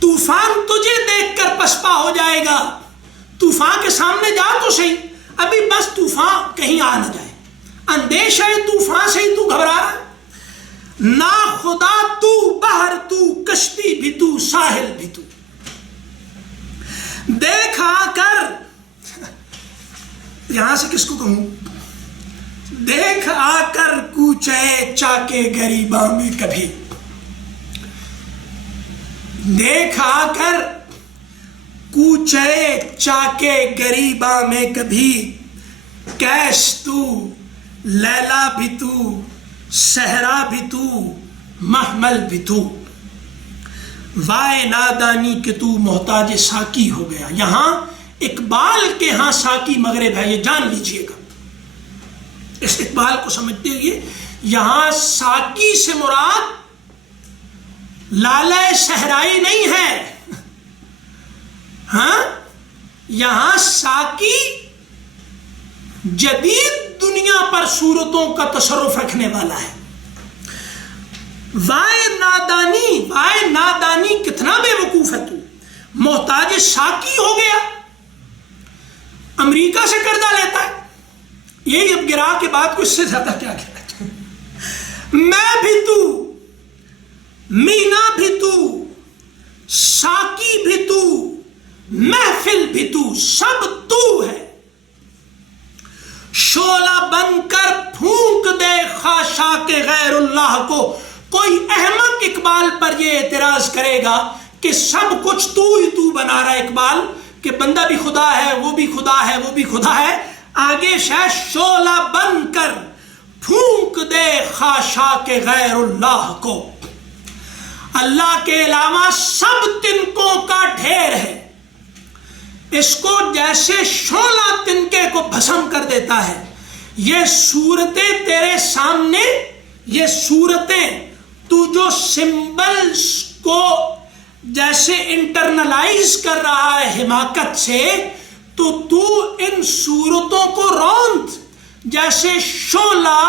طوفان تجھے دیکھ کر پسپا ہو جائے گا، طوفان کے سامنے جا تو صحیح، ابھی بس طوفان کہیں آ نہ جائے، اندیشہ طوفان سے ہی تو گھبرا رہا ہے، نا خدا تو، بحر تو، کشتی بھی تو، ساحل بھی تو، دیکھ آ کر، یہاں سے کس کو کہوں، دیکھ آ کر کوچے چاکے گریباں میں کبھی، دیکھ آ کر کوچے چاکے گریباں میں کبھی، کیش تو، لیلا بھی تو، صحرا بھی تو، محمل بھی تو، وائے نادانی کہ تو محتاج ساقی ہو گیا۔ یہاں اقبال کے ہاں ساقی مغرب ہے، یہ جان لیجئے گا، اس اقبال کو سمجھتے ہوئے یہاں ساقی سے مراد لالہ صحرائی نہیں ہے، ہاں یہاں ساقی جدید دنیا پر صورتوں کا تصرف رکھنے والا ہے۔ وائے نادانی، وائے نادانی کتنا بے وقوف ہے تو، محتاج ساقی ہو گیا، امریکہ سے قرضہ لیتا ہے، یہی اب گرا کے بعد کو اس سے زیادہ کیا کہنا، میں بھی تو، مینا بھی تو، ساقی بھی تو، محفل بھی تو، سب تو ہے، شعلہ بن کر پھونک دے خاشاک غیر اللہ کو۔ کوئی احمق اقبال پر یہ اعتراض کرے گا کہ سب کچھ تو ہی تو بنا رہا ہے، اقبال کہ بندہ بھی خدا ہے، وہ بھی خدا ہے، وہ بھی خدا ہے، آگے شعلہ بن کر پھونک دے خاشاک غیر اللہ کو، اللہ کے علاوہ سب تنکوں کا ڈھیر ہے، اس کو جیسے شعلہ تنکے کو بھسم کر دیتا ہے۔ یہ صورتیں تیرے سامنے، یہ صورتیں تو جو سمبلز کو جیسے انٹرنلائز کر رہا ہے حماقت سے، تو ان صورتوں کو روند جیسے شعلہ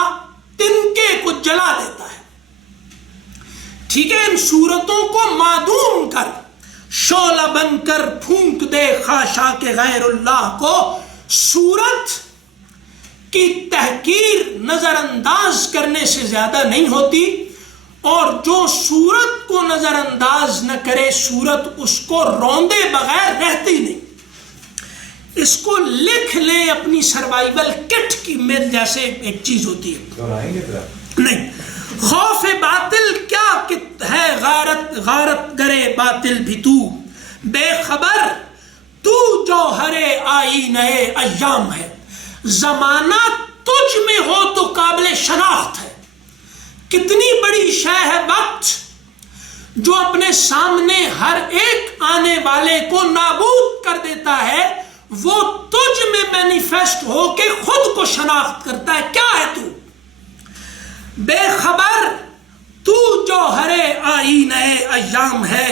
تنکے کو جلا دیتا ہے، ٹھیک ہے، ان صورتوں کو معدوم کر، شعلہ بن کر پھونک دے خاشاک غیر اللہ کو۔ صورت کی تحقیر نظر انداز کرنے سے زیادہ نہیں ہوتی، اور جو صورت کو نظر انداز نہ کرے، صورت اس کو روندے بغیر رہتی نہیں، اس کو لکھ لے اپنی سروائیول کٹ کی مل جیسے ایک چیز ہوتی ہے، نہیں، خوف باطل کیا ہے، غارت گرے باطل بھی تو، بے خبر تو جوہر آئینہ ایام ہے، زمانہ تجھ میں ہو تو قابل شناخت ہے، کتنی بڑی شے ہے وقت جو اپنے سامنے ہر ایک آنے والے کو نابود کر دیتا ہے، وہ تجھ میں مینیفیسٹ ہو کے خود کو شناخت کرتا ہے، کیا ہے تو، بے خبر تو جوہر آئینہ ایام ہے،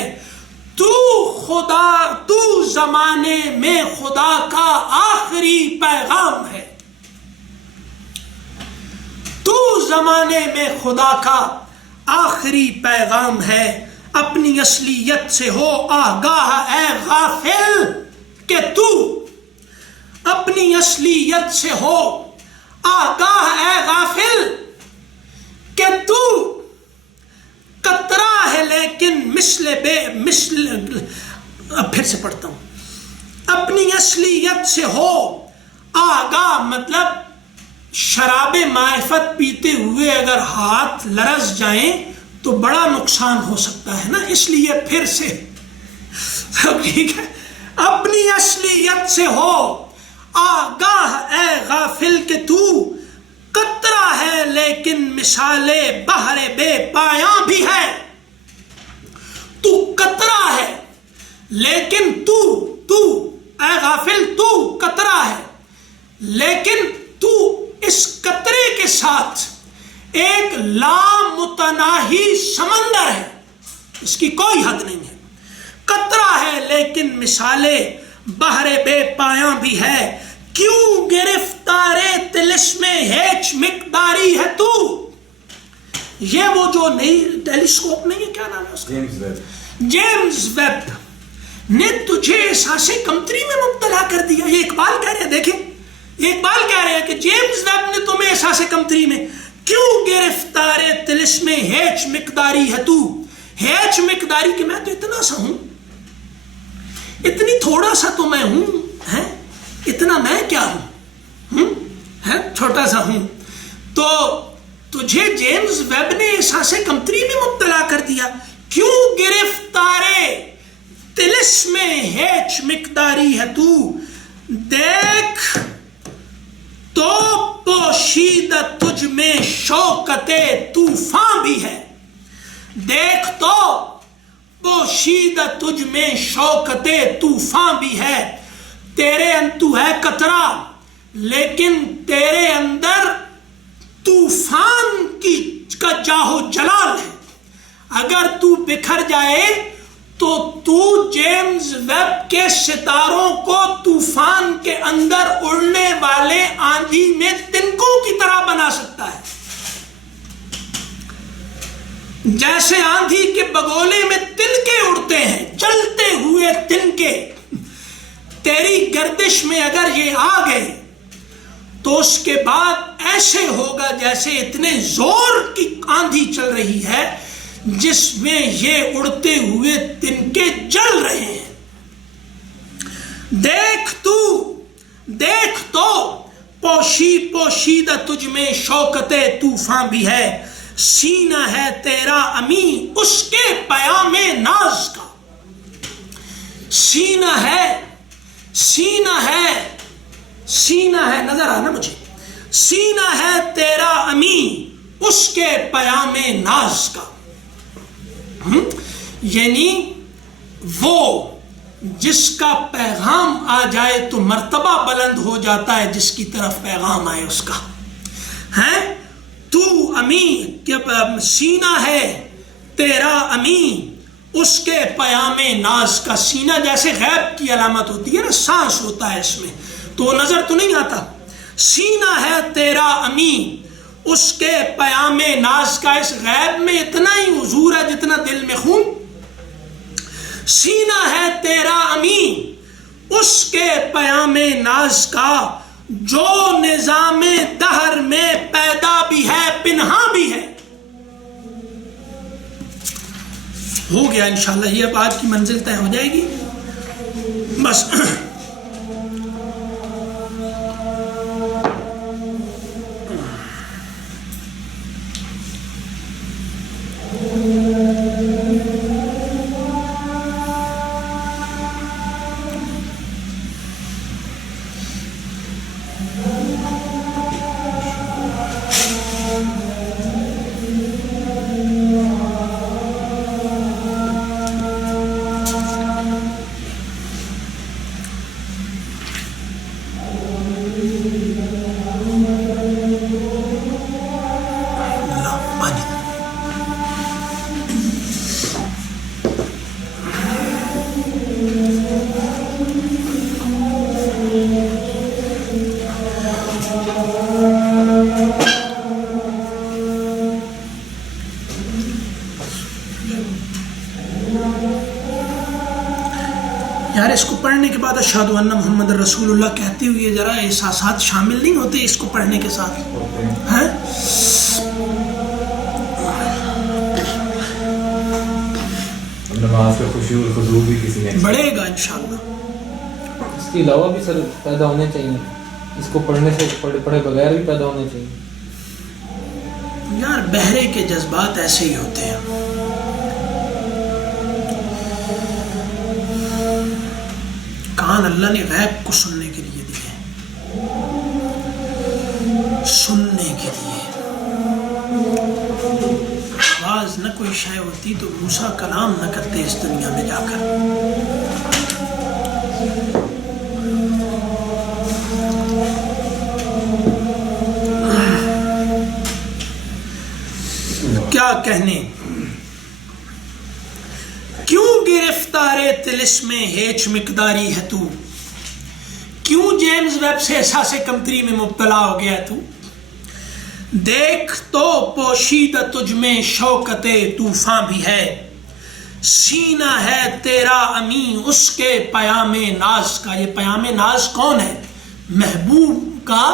تو خدا، تو زمانے میں خدا کا آخری پیغام ہے، تو زمانے میں خدا کا آخری پیغام ہے۔ اپنی اصلیت سے ہو آگاہ اے غافل کہ تو، اپنی اصلیت سے ہو آگاہ اے غافل کہ تو قطرہ ہے لیکن پھر سے پڑھتا ہوں، اپنی اصلیت سے ہو آگاہ، مطلب شراب معرفت پیتے ہوئے اگر ہاتھ لرز جائیں تو بڑا نقصان ہو سکتا ہے نا، اس لیے پھر سے ٹھیک ہے، اپنی اصلیت سے ہو آگاہ اے غافل کہ تو قطرہ ہے لیکن مثال بحر بے پایاں بھی ہے، تو قطرہ ہے لیکن تو اے غافل تو قطرہ ہے لیکن تو اس قطرے کے ساتھ ایک لامتناہی سمندر ہے، اس کی کوئی حد نہیں ہے، قطرہ ہے لیکن مثال بحر بے پایاں بھی ہے، کیوں گرفتار طلسم ہیچ مقداری ہے تو، یہ وہ جو نئی ٹیلیسکوپ نہیں ہے، کیا نام ہے اس کا، جیمز ویب نے تجھے احساس کمتری میں مبتلا کر دیا، یہ اقبال کہہ رہے ہیں، دیکھیں اقبال کہہ رہے ہیں کہ جیمز ویب نے تمہیں احساس کمتری میں، کیوں گرفتار طلسم ہیچ مقداری ہے تو، ہیچ مقداری کہ میں تو اتنا سا ہوں، اتنی تھوڑا سا تو میں ہوں، ہے اتنا میں کیا ہوں، ہے چھوٹا سا ہوں، تو تجھے جیمز ویب نے احساس کمتری میں مبتلا کر دیا، کیوں گرفتار طلسم ہیچ مقداری ہے تو، دیکھ تو پوشیدہ تجھ میں شوکت طوفان بھی ہے، دیکھ تو پوشیدہ تجھ میں شوکت طوفان بھی ہے، تیرے تو ہے قطرہ لیکن تیرے اندر طوفان کا جاہو جلال ہے، اگر تو بکھر جائے تو جیمز ویب کے ستاروں کو طوفان کے اندر اڑنے والے آندھی میں تنکوں کی طرح بنا سکتا ہے، جیسے آندھی کے بگولے میں تنکے اڑتے ہیں، چلتے ہوئے تنکے، تیری گردش میں اگر یہ آ گئے تو اس کے بعد ایسے ہوگا جیسے اتنے زور کی آندھی چل رہی ہے جس میں یہ اڑتے ہوئے تنکے جل رہے ہیں، دیکھ تو پوشیدہ تجھ میں شوکت طوفان بھی ہے، سینہ ہے تیرا امی اس کے پیام ناز کا، سینہ ہے نظر آنا مجھے، سینہ ہے تیرا امی اس کے پیام ناز کا، یعنی وہ جس کا پیغام آ جائے تو مرتبہ بلند ہو جاتا ہے، جس کی طرف پیغام آئے اس کا ہے، تو امی سینہ ہے تیرا امی اس کے پیام ناز کا، سینہ جیسے غیب کی علامت ہوتی ہے نا، سانس ہوتا ہے اس میں تو وہ نظر تو نہیں آتا، سینہ ہے تیرا امی اس کے پیام ناز کا، اس غیب میں اتنا ہی حضور ہے جتنا دل میں خون، سینہ ہے تیرا امی اس کے پیام ناز کا، جو نظام دہر میں پیدا بھی ہے پنہاں بھی ہے، ہو گیا انشاءاللہ، یہ اب آج کی منزل طے ہو جائے گی بس۔ یار اس کو پڑھنے کے بعد اشہد ان محمد رسول اللہ کہتے ہوئے ذرا احساسات شامل نہیں ہوتے اس کو پڑھنے کے ساتھ؟ ہیں نماز کا خشوع اور خضوع بھی کسی نے بڑھے گا انشاءاللہ. اس کے علاوہ بھی سر پیدا ہونے چاہیے، اس کو پڑھنے سے پڑھے بغیر بھی پیدا ہونے چاہیے. یار بہرے کے جذبات ایسے ہی ہوتے ہیں. کان اللہ نے غیب کو سننے کے لیے دیے، سننے کے لیے. آواز نہ کوئی شے ہوتی تو موسیٰ کلام نہ کرتے اس دنیا میں جا کر. کیا کہنے، کیوں گرفتار طلسم ہیچ مقداری ہے تو، کیوں جیمز ویب سے احساس کمتری میں مبتلا ہو گیا تو. دیکھ تو پوشیدہ تجھ میں شوکت طوفاں بھی ہے، سینہ ہے تیرا امی اس کے پیام ناز کا. یہ پیام ناز کون ہے؟ محبوب کا،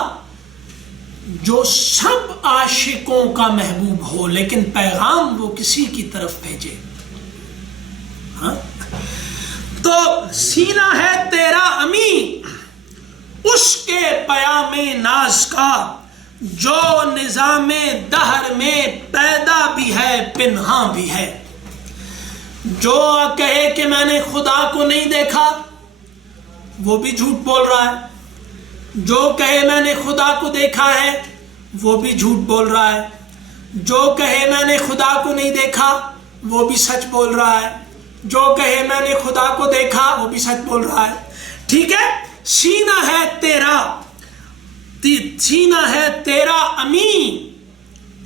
جو سب عاشقوں کا محبوب ہو لیکن پیغام وہ کسی کی طرف بھیجے. ہاں تو سینہ ہے تیرا امی اس کے پیام ناز کا، جو نظام دہر میں پیدا بھی ہے پنہاں بھی ہے. جو کہے کہ میں نے خدا کو نہیں دیکھا وہ بھی جھوٹ بول رہا ہے، جو کہے میں نے خدا کو دیکھا ہے وہ بھی جھوٹ بول رہا ہے، جو کہے میں نے خدا کو نہیں دیکھا وہ بھی سچ بول رہا ہے، جو کہے میں نے خدا کو دیکھا وہ بھی سچ بول رہا ہے. ٹھیک ہے، سینہ ہے تیرا امی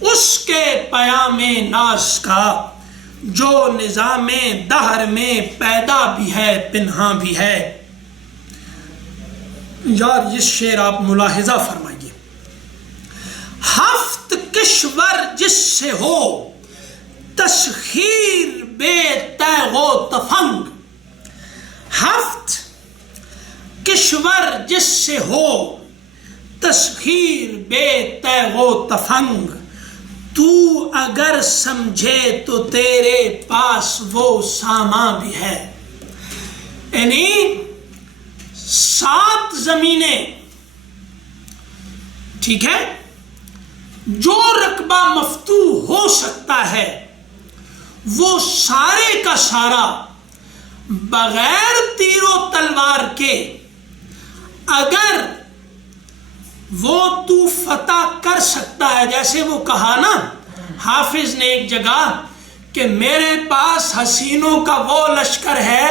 اس کے پیام ناز کا، جو نظام دہر میں پیدا بھی ہے پنہاں بھی ہے. یار یہ شعر آپ ملاحظہ فرمائیے. ہفت کشور جس سے ہو تسخیر بے تیغ و تفنگ، ہفت کشور جس سے ہو تسخیر بے تیغ و تفنگ، تو اگر سمجھے تو تیرے پاس وہ سامان بھی ہے. یعنی 7 زمینیں، ٹھیک ہے، جو رقبہ مفتوح ہو سکتا ہے وہ سارے کا سارا بغیر تیر و تلوار کے اگر وہ تو فتح کر سکتا ہے. جیسے وہ کہا نا حافظ نے ایک جگہ کہ میرے پاس حسینوں کا وہ لشکر ہے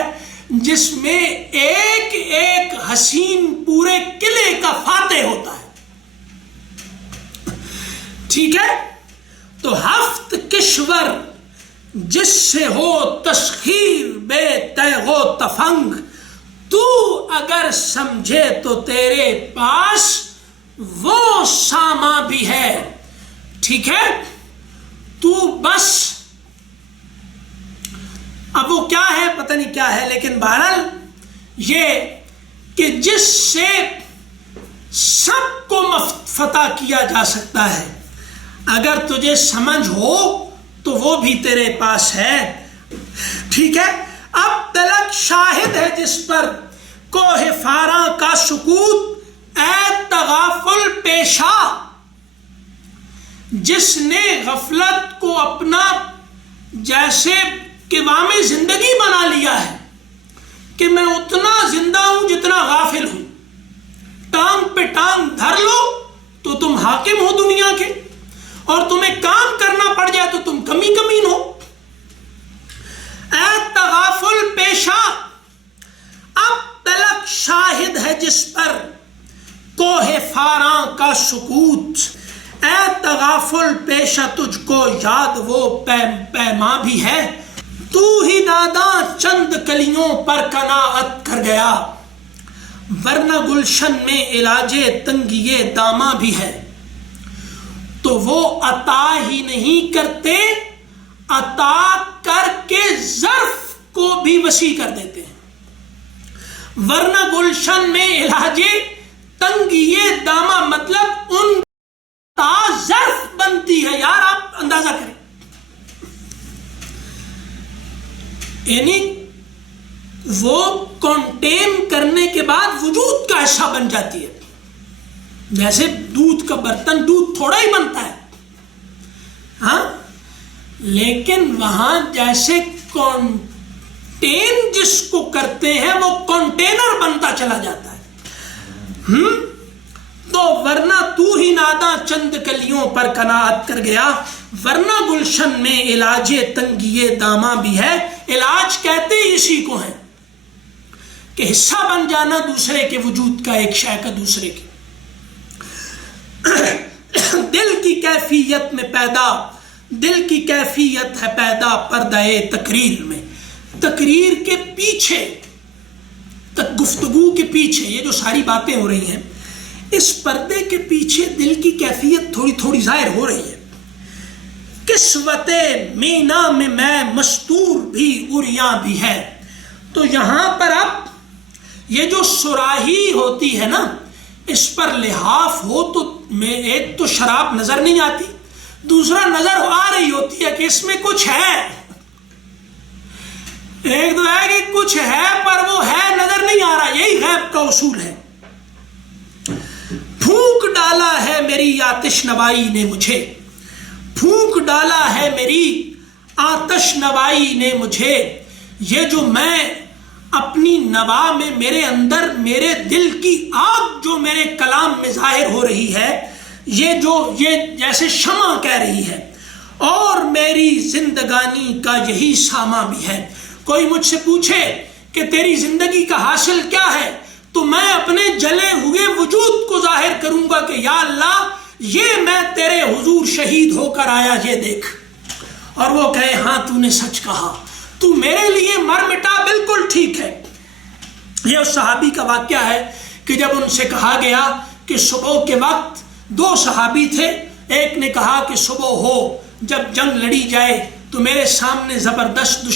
جس میں ایک ایک حسین پورے قلعے کا فاتح ہوتا ہے. ٹھیک ہے، تو ہفت کشور جس سے ہو تسخیر بے تیغ و تفنگ، تو اگر سمجھے تو تیرے پاس وہ سامان بھی ہے. ٹھیک ہے، تو بس اب وہ کیا ہے پتہ نہیں کیا ہے، لیکن بہرحال یہ کہ جس سے سب کو فتح کیا جا سکتا ہے، اگر تجھے سمجھ ہو تو وہ بھی تیرے پاس ہے. ٹھیک ہے، اب تلک شاہد ہے جس پر کوہ فاراں کا سکوت، اے تغافل پیشہ جس نے غفلت کو اپنا جیسے قوام زندگی بنا لیا ہے کہ میں اتنا زندہ ہوں جتنا غافل ہوں. ٹانگ پہ ٹانگ دھر لو تو تم حاکم ہو دنیا کے، اور تمہیں کام کرنا پڑ جائے تو تم کمین ہو. اے تغافل پیشہ اب تلک شاہد ہے جس پر کوہ فاراں کا سکوت، اے تغافل پیشہ تجھ کو یاد وہ پیما بھی ہے. تو ہی ناداں چند کلیوں پر قناعت کر گیا، ورنہ گلشن میں علاج تنگی داماں بھی ہے۔ تو وہ عطا ہی نہیں کرتے، عطا کر کے ظرف کو بھی وسیع کر دیتے ہیں۔ ورنہ گلشن میں علاج تنگی داماں مطلب ان عطا ظرف بنتی ہے۔ یار آپ اندازہ کریں، یعنی وہ کنٹین کرنے کے بعد وجود کا حصہ بن جاتی ہے۔ جیسے دودھ کا برتن دودھ تھوڑا ہی بنتا ہے، ہاں، لیکن وہاں جیسے کنٹین جس کو کرتے ہیں وہ کنٹینر بنتا چلا جاتا ہے۔ تو ورنہ تو ہی ناداں چند کلیوں پر قناعت کر گیا، ورنہ گلشن میں علاج تنگی داماں بھی ہے۔ علاج کہتے ہی اسی کو ہیں کہ حصہ بن جانا دوسرے کے وجود کا، ایک شے کا دوسرے کی۔ دل کی کیفیت میں پیدا، دل کی کیفیت ہے پیدا پردہ تقریر میں۔ تقریر کے پیچھے، گفتگو کے پیچھے یہ جو ساری باتیں ہو رہی ہیں، اس پردے کے پیچھے دل کی کیفیت تھوڑی تھوڑی ظاہر ہو رہی ہے۔ کسوت مینا میں مستور بھی عریاں بھی ہے۔ تو یہاں پر اب یہ جو سراہی ہوتی ہے نا، اس پر لحاف ہو تو میں ایک تو شراب نظر نہیں آتی، دوسرا نظر آ رہی ہوتی ہے کہ اس میں کچھ ہے۔ ایک تو ہے کہ کچھ ہے پر وہ ہے نظر نہیں آ رہا، یہی غیب کا اصول ہے۔ پھونک ڈالا ہے میری آتش نوائی نے مجھے، پھونک ڈالا ہے میری آتش نوائی نے مجھے۔ یہ جو میں اپنی نوا میں میرے اندر میرے دل کی آگ جو میرے کلام میں ظاہر ہو رہی ہے، یہ جیسے شمع کہہ رہی ہے، اور میری زندگانی کا یہی ساما بھی ہے۔ کوئی مجھ سے پوچھے کہ تیری زندگی کا حاصل کیا ہے، تو میں اپنے جلے ہوئے وجود کو ظاہر کروں گا کہ یا اللہ یہ میں تیرے حضور شہید ہو کر آیا، یہ دیکھ۔ اور وہ کہے ہاں تو نے سچ کہا، تو میرے لیے مر مٹا، بالکل ٹھیک ہے۔ یہ اس صحابی کا واقعہ ہے کہ جب ان سے کہا گیا کہ صبح کے وقت، دو صحابی تھے، ایک نے کہا کہ صبح ہو، جب جنگ لڑی جائے تو میرے سامنے زبردست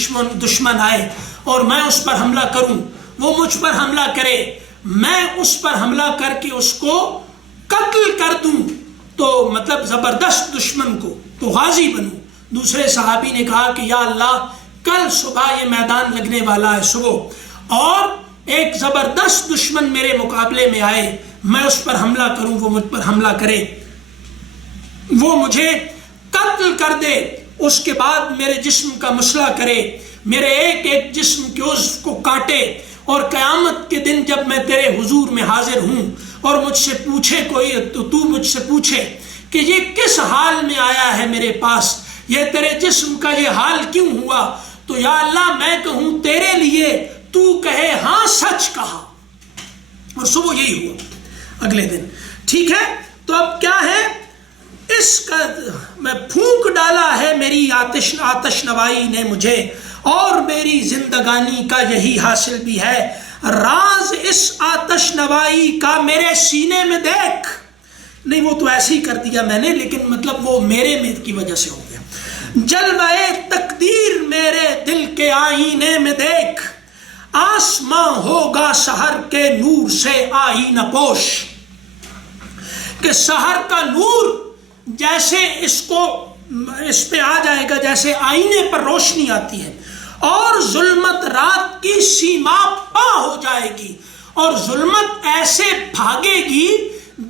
دشمن آئے اور میں اس پر حملہ کروں، وہ مجھ پر حملہ کرے، میں اس پر حملہ کر کے اس کو قتل کر دوں، تو مطلب زبردست دشمن کو تو غازی بنوں۔ دوسرے صحابی نے کہا کہ یا اللہ کل صبح یہ میدان لگنے والا ہے صبح، اور ایک زبردست دشمن میرے مقابلے میں آئے، میں اس پر حملہ کروں، وہ مجھ پر حملہ کرے، وہ مجھے قتل کر دے، اس کے بعد میرے جسم کا مسئلہ کرے، میرے ایک ایک جسم کے عضو کو کاٹے، اور قیامت کے دن جب میں تیرے حضور میں حاضر ہوں اور مجھ سے پوچھے کوئی، تو مجھ سے پوچھے کہ یہ کس حال میں آیا ہے میرے پاس، یہ تیرے جسم کا یہ حال کیوں ہوا، تو یا اللہ میں کہوں تیرے لیے، تو کہے ہاں سچ کہا۔ اور صبح یہی ہوا اگلے دن، ٹھیک ہے۔ تو اب کیا ہے، اس کا میں پھونک ڈالا ہے میری آتش نوائی نے مجھے، اور میری زندگانی کا یہی حاصل بھی ہے۔ راز اس آتش نوائی کا میرے سینے میں دیکھ، نہیں وہ تو ایسے ہی کر دیا میں نے، لیکن مطلب وہ میرے میں کی وجہ سے ہو گیا۔ جلوہ تقدیر میرے دل کے آئینے میں دیکھ، آسماں ہوگا سحر کے نور سے آئینہ پوش، کہ سحر کا نور جیسے اس پہ آ جائے گا، جیسے آئینے پر روشنی آتی ہے، اور ظلمت رات کی سیما پا ہو جائے گی، اور ظلمت ایسے بھاگے گی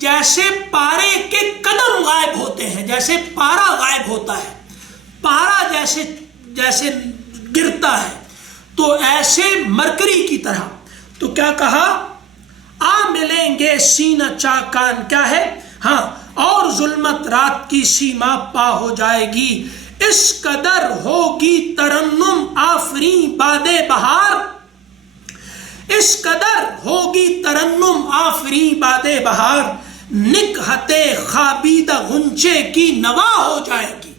جیسے پارے کے قدم غائب ہوتے ہیں، جیسے پارا غائب ہوتا ہے، پارا جیسے گرتا ہے، تو ایسے مرکری کی طرح۔ تو کیا کہا، آ ملیں گے سینہ چاکان، کیا ہے، ہاں، اور ظلمت رات کی سیما پا ہو جائے گی، اس قدر ہوگی ترنم آفریں باد بہار، اس قدر ہوگی ترنم آفریں باد بہار، نکہت خوابیدہ غنچے کی نوا ہو جائے گی۔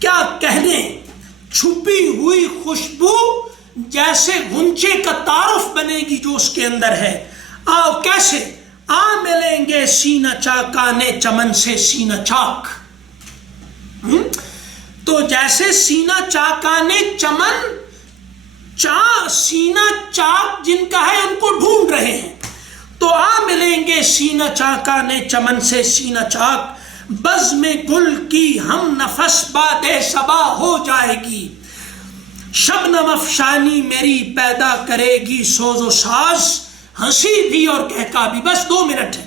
کیا کہنے، چھپی ہوئی خوشبو جیسے غنچے کا تعارف بنے گی جو اس کے اندر ہے. آؤ کیسے؟ آ ملیں گے سینہ چاکانے چمن سے سینہ چاک. تو جیسے سینہ چاکانے چمن سینہ چاک جن کا ہے ان کو ڈھونڈ رہے ہیں. تو آ ملیں گے سینہ چاکانے چمن سے سینہ چاک. بزم گل کی ہم نفس باد صبا ہو جائے گی. شبنم افشانی میری پیدا کرے گی سوز و ساز، ہنسی بھی اور کہکا بھی. بس 2 منٹ ہے.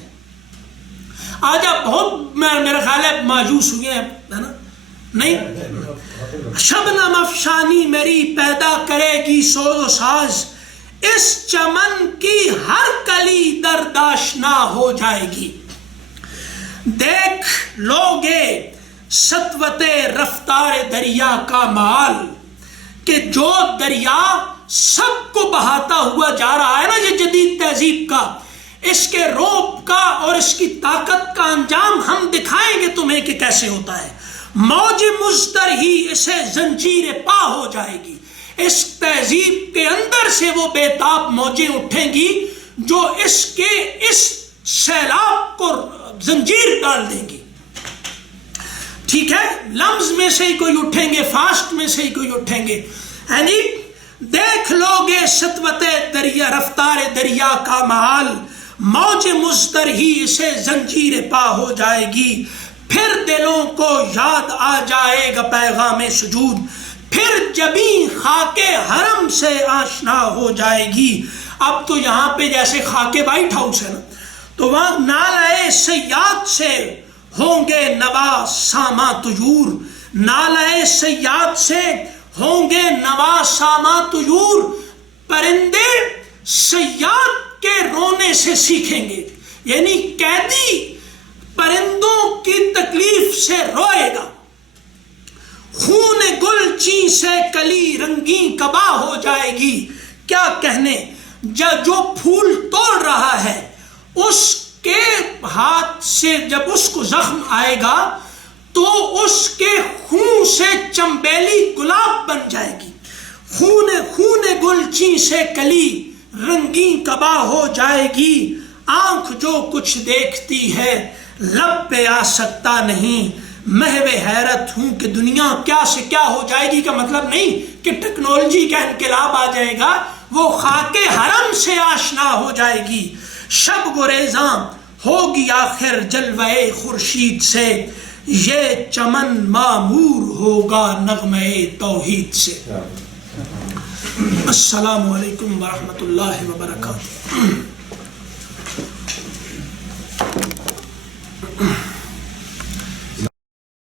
آج آپ بہت میرا خیال ہے مایوس ہوئے ہیں، ہے نا؟ نہیں. شبنم افشانی میری پیدا کرے گی سوز و ساز، اس چمن کی ہر کلی درد آشنا ہو جائے گی. دیکھ لوگے سطوت رفتار دریا کا مال، کہ جو دریا سب کو بہاتا ہوا جا رہا ہے نا، یہ جدید تہذیب کا، اس کے روب کا اور اس کی طاقت کا انجام ہم دکھائیں گے تمہیں کہ کیسے ہوتا ہے. موج مزدر ہی اسے زنجیر پا ہو جائے گی. اس تہذیب کے اندر سے وہ بے تاب موجیں اٹھیں گی جو اس کے اس سیلاب کو زنجیر ڈال دیں گی. ٹھیک ہے، لمز میں سے ہی کوئی اٹھیں گے، فاسٹ میں سے ہی کوئی اٹھیں گے. یعنی دیکھ لو گے سطوت دریا رفتار دریا کا محال، موج مزدر ہی اسے زنجیر پا ہو جائے گی. پھر دلوں کو یاد آ جائے گا پیغام سجود، پھر جبیں خاک حرم سے آشنا ہو جائے گی. اب تو یہاں پہ جیسے خاک وائٹ ہاؤس ہے نا، تو وہاں نالے سیاد سے ہوں گے نوا ساما طیور. نالے سیاد سے ہوں گے نوا ساما طیور. پرندے سیاد کے رونے سے سیکھیں گے. یعنی قیدی پرندوں کی تکلیف سے روئے گا. خون گل چین سے کلی رنگین کبا ہو جائے گی. کیا کہنے، جو پھول توڑ رہا ہے اس کے ہاتھ سے جب اس کو زخم آئے گا تو اس کے خون سے چمبیلی گلاب بن جائے گی. خون گل چین سے کلی رنگین کبا ہو جائے گی. آنکھ جو کچھ دیکھتی ہے لب پہ آ سکتا نہیں. محو حیرت ہوں کہ دنیا کیا سے کیا ہو جائے گی کا مطلب نہیں کہ ٹیکنالوجی کا انقلاب آ جائے گا، وہ خاک حرم سے آشنا ہو جائے گی. شب گریزاں ہوگی آخر جلوہ خورشید سے، یہ چمن معمور ہوگا نغمہ توحید سے. السلام علیکم ورحمۃ اللہ وبرکاتہ.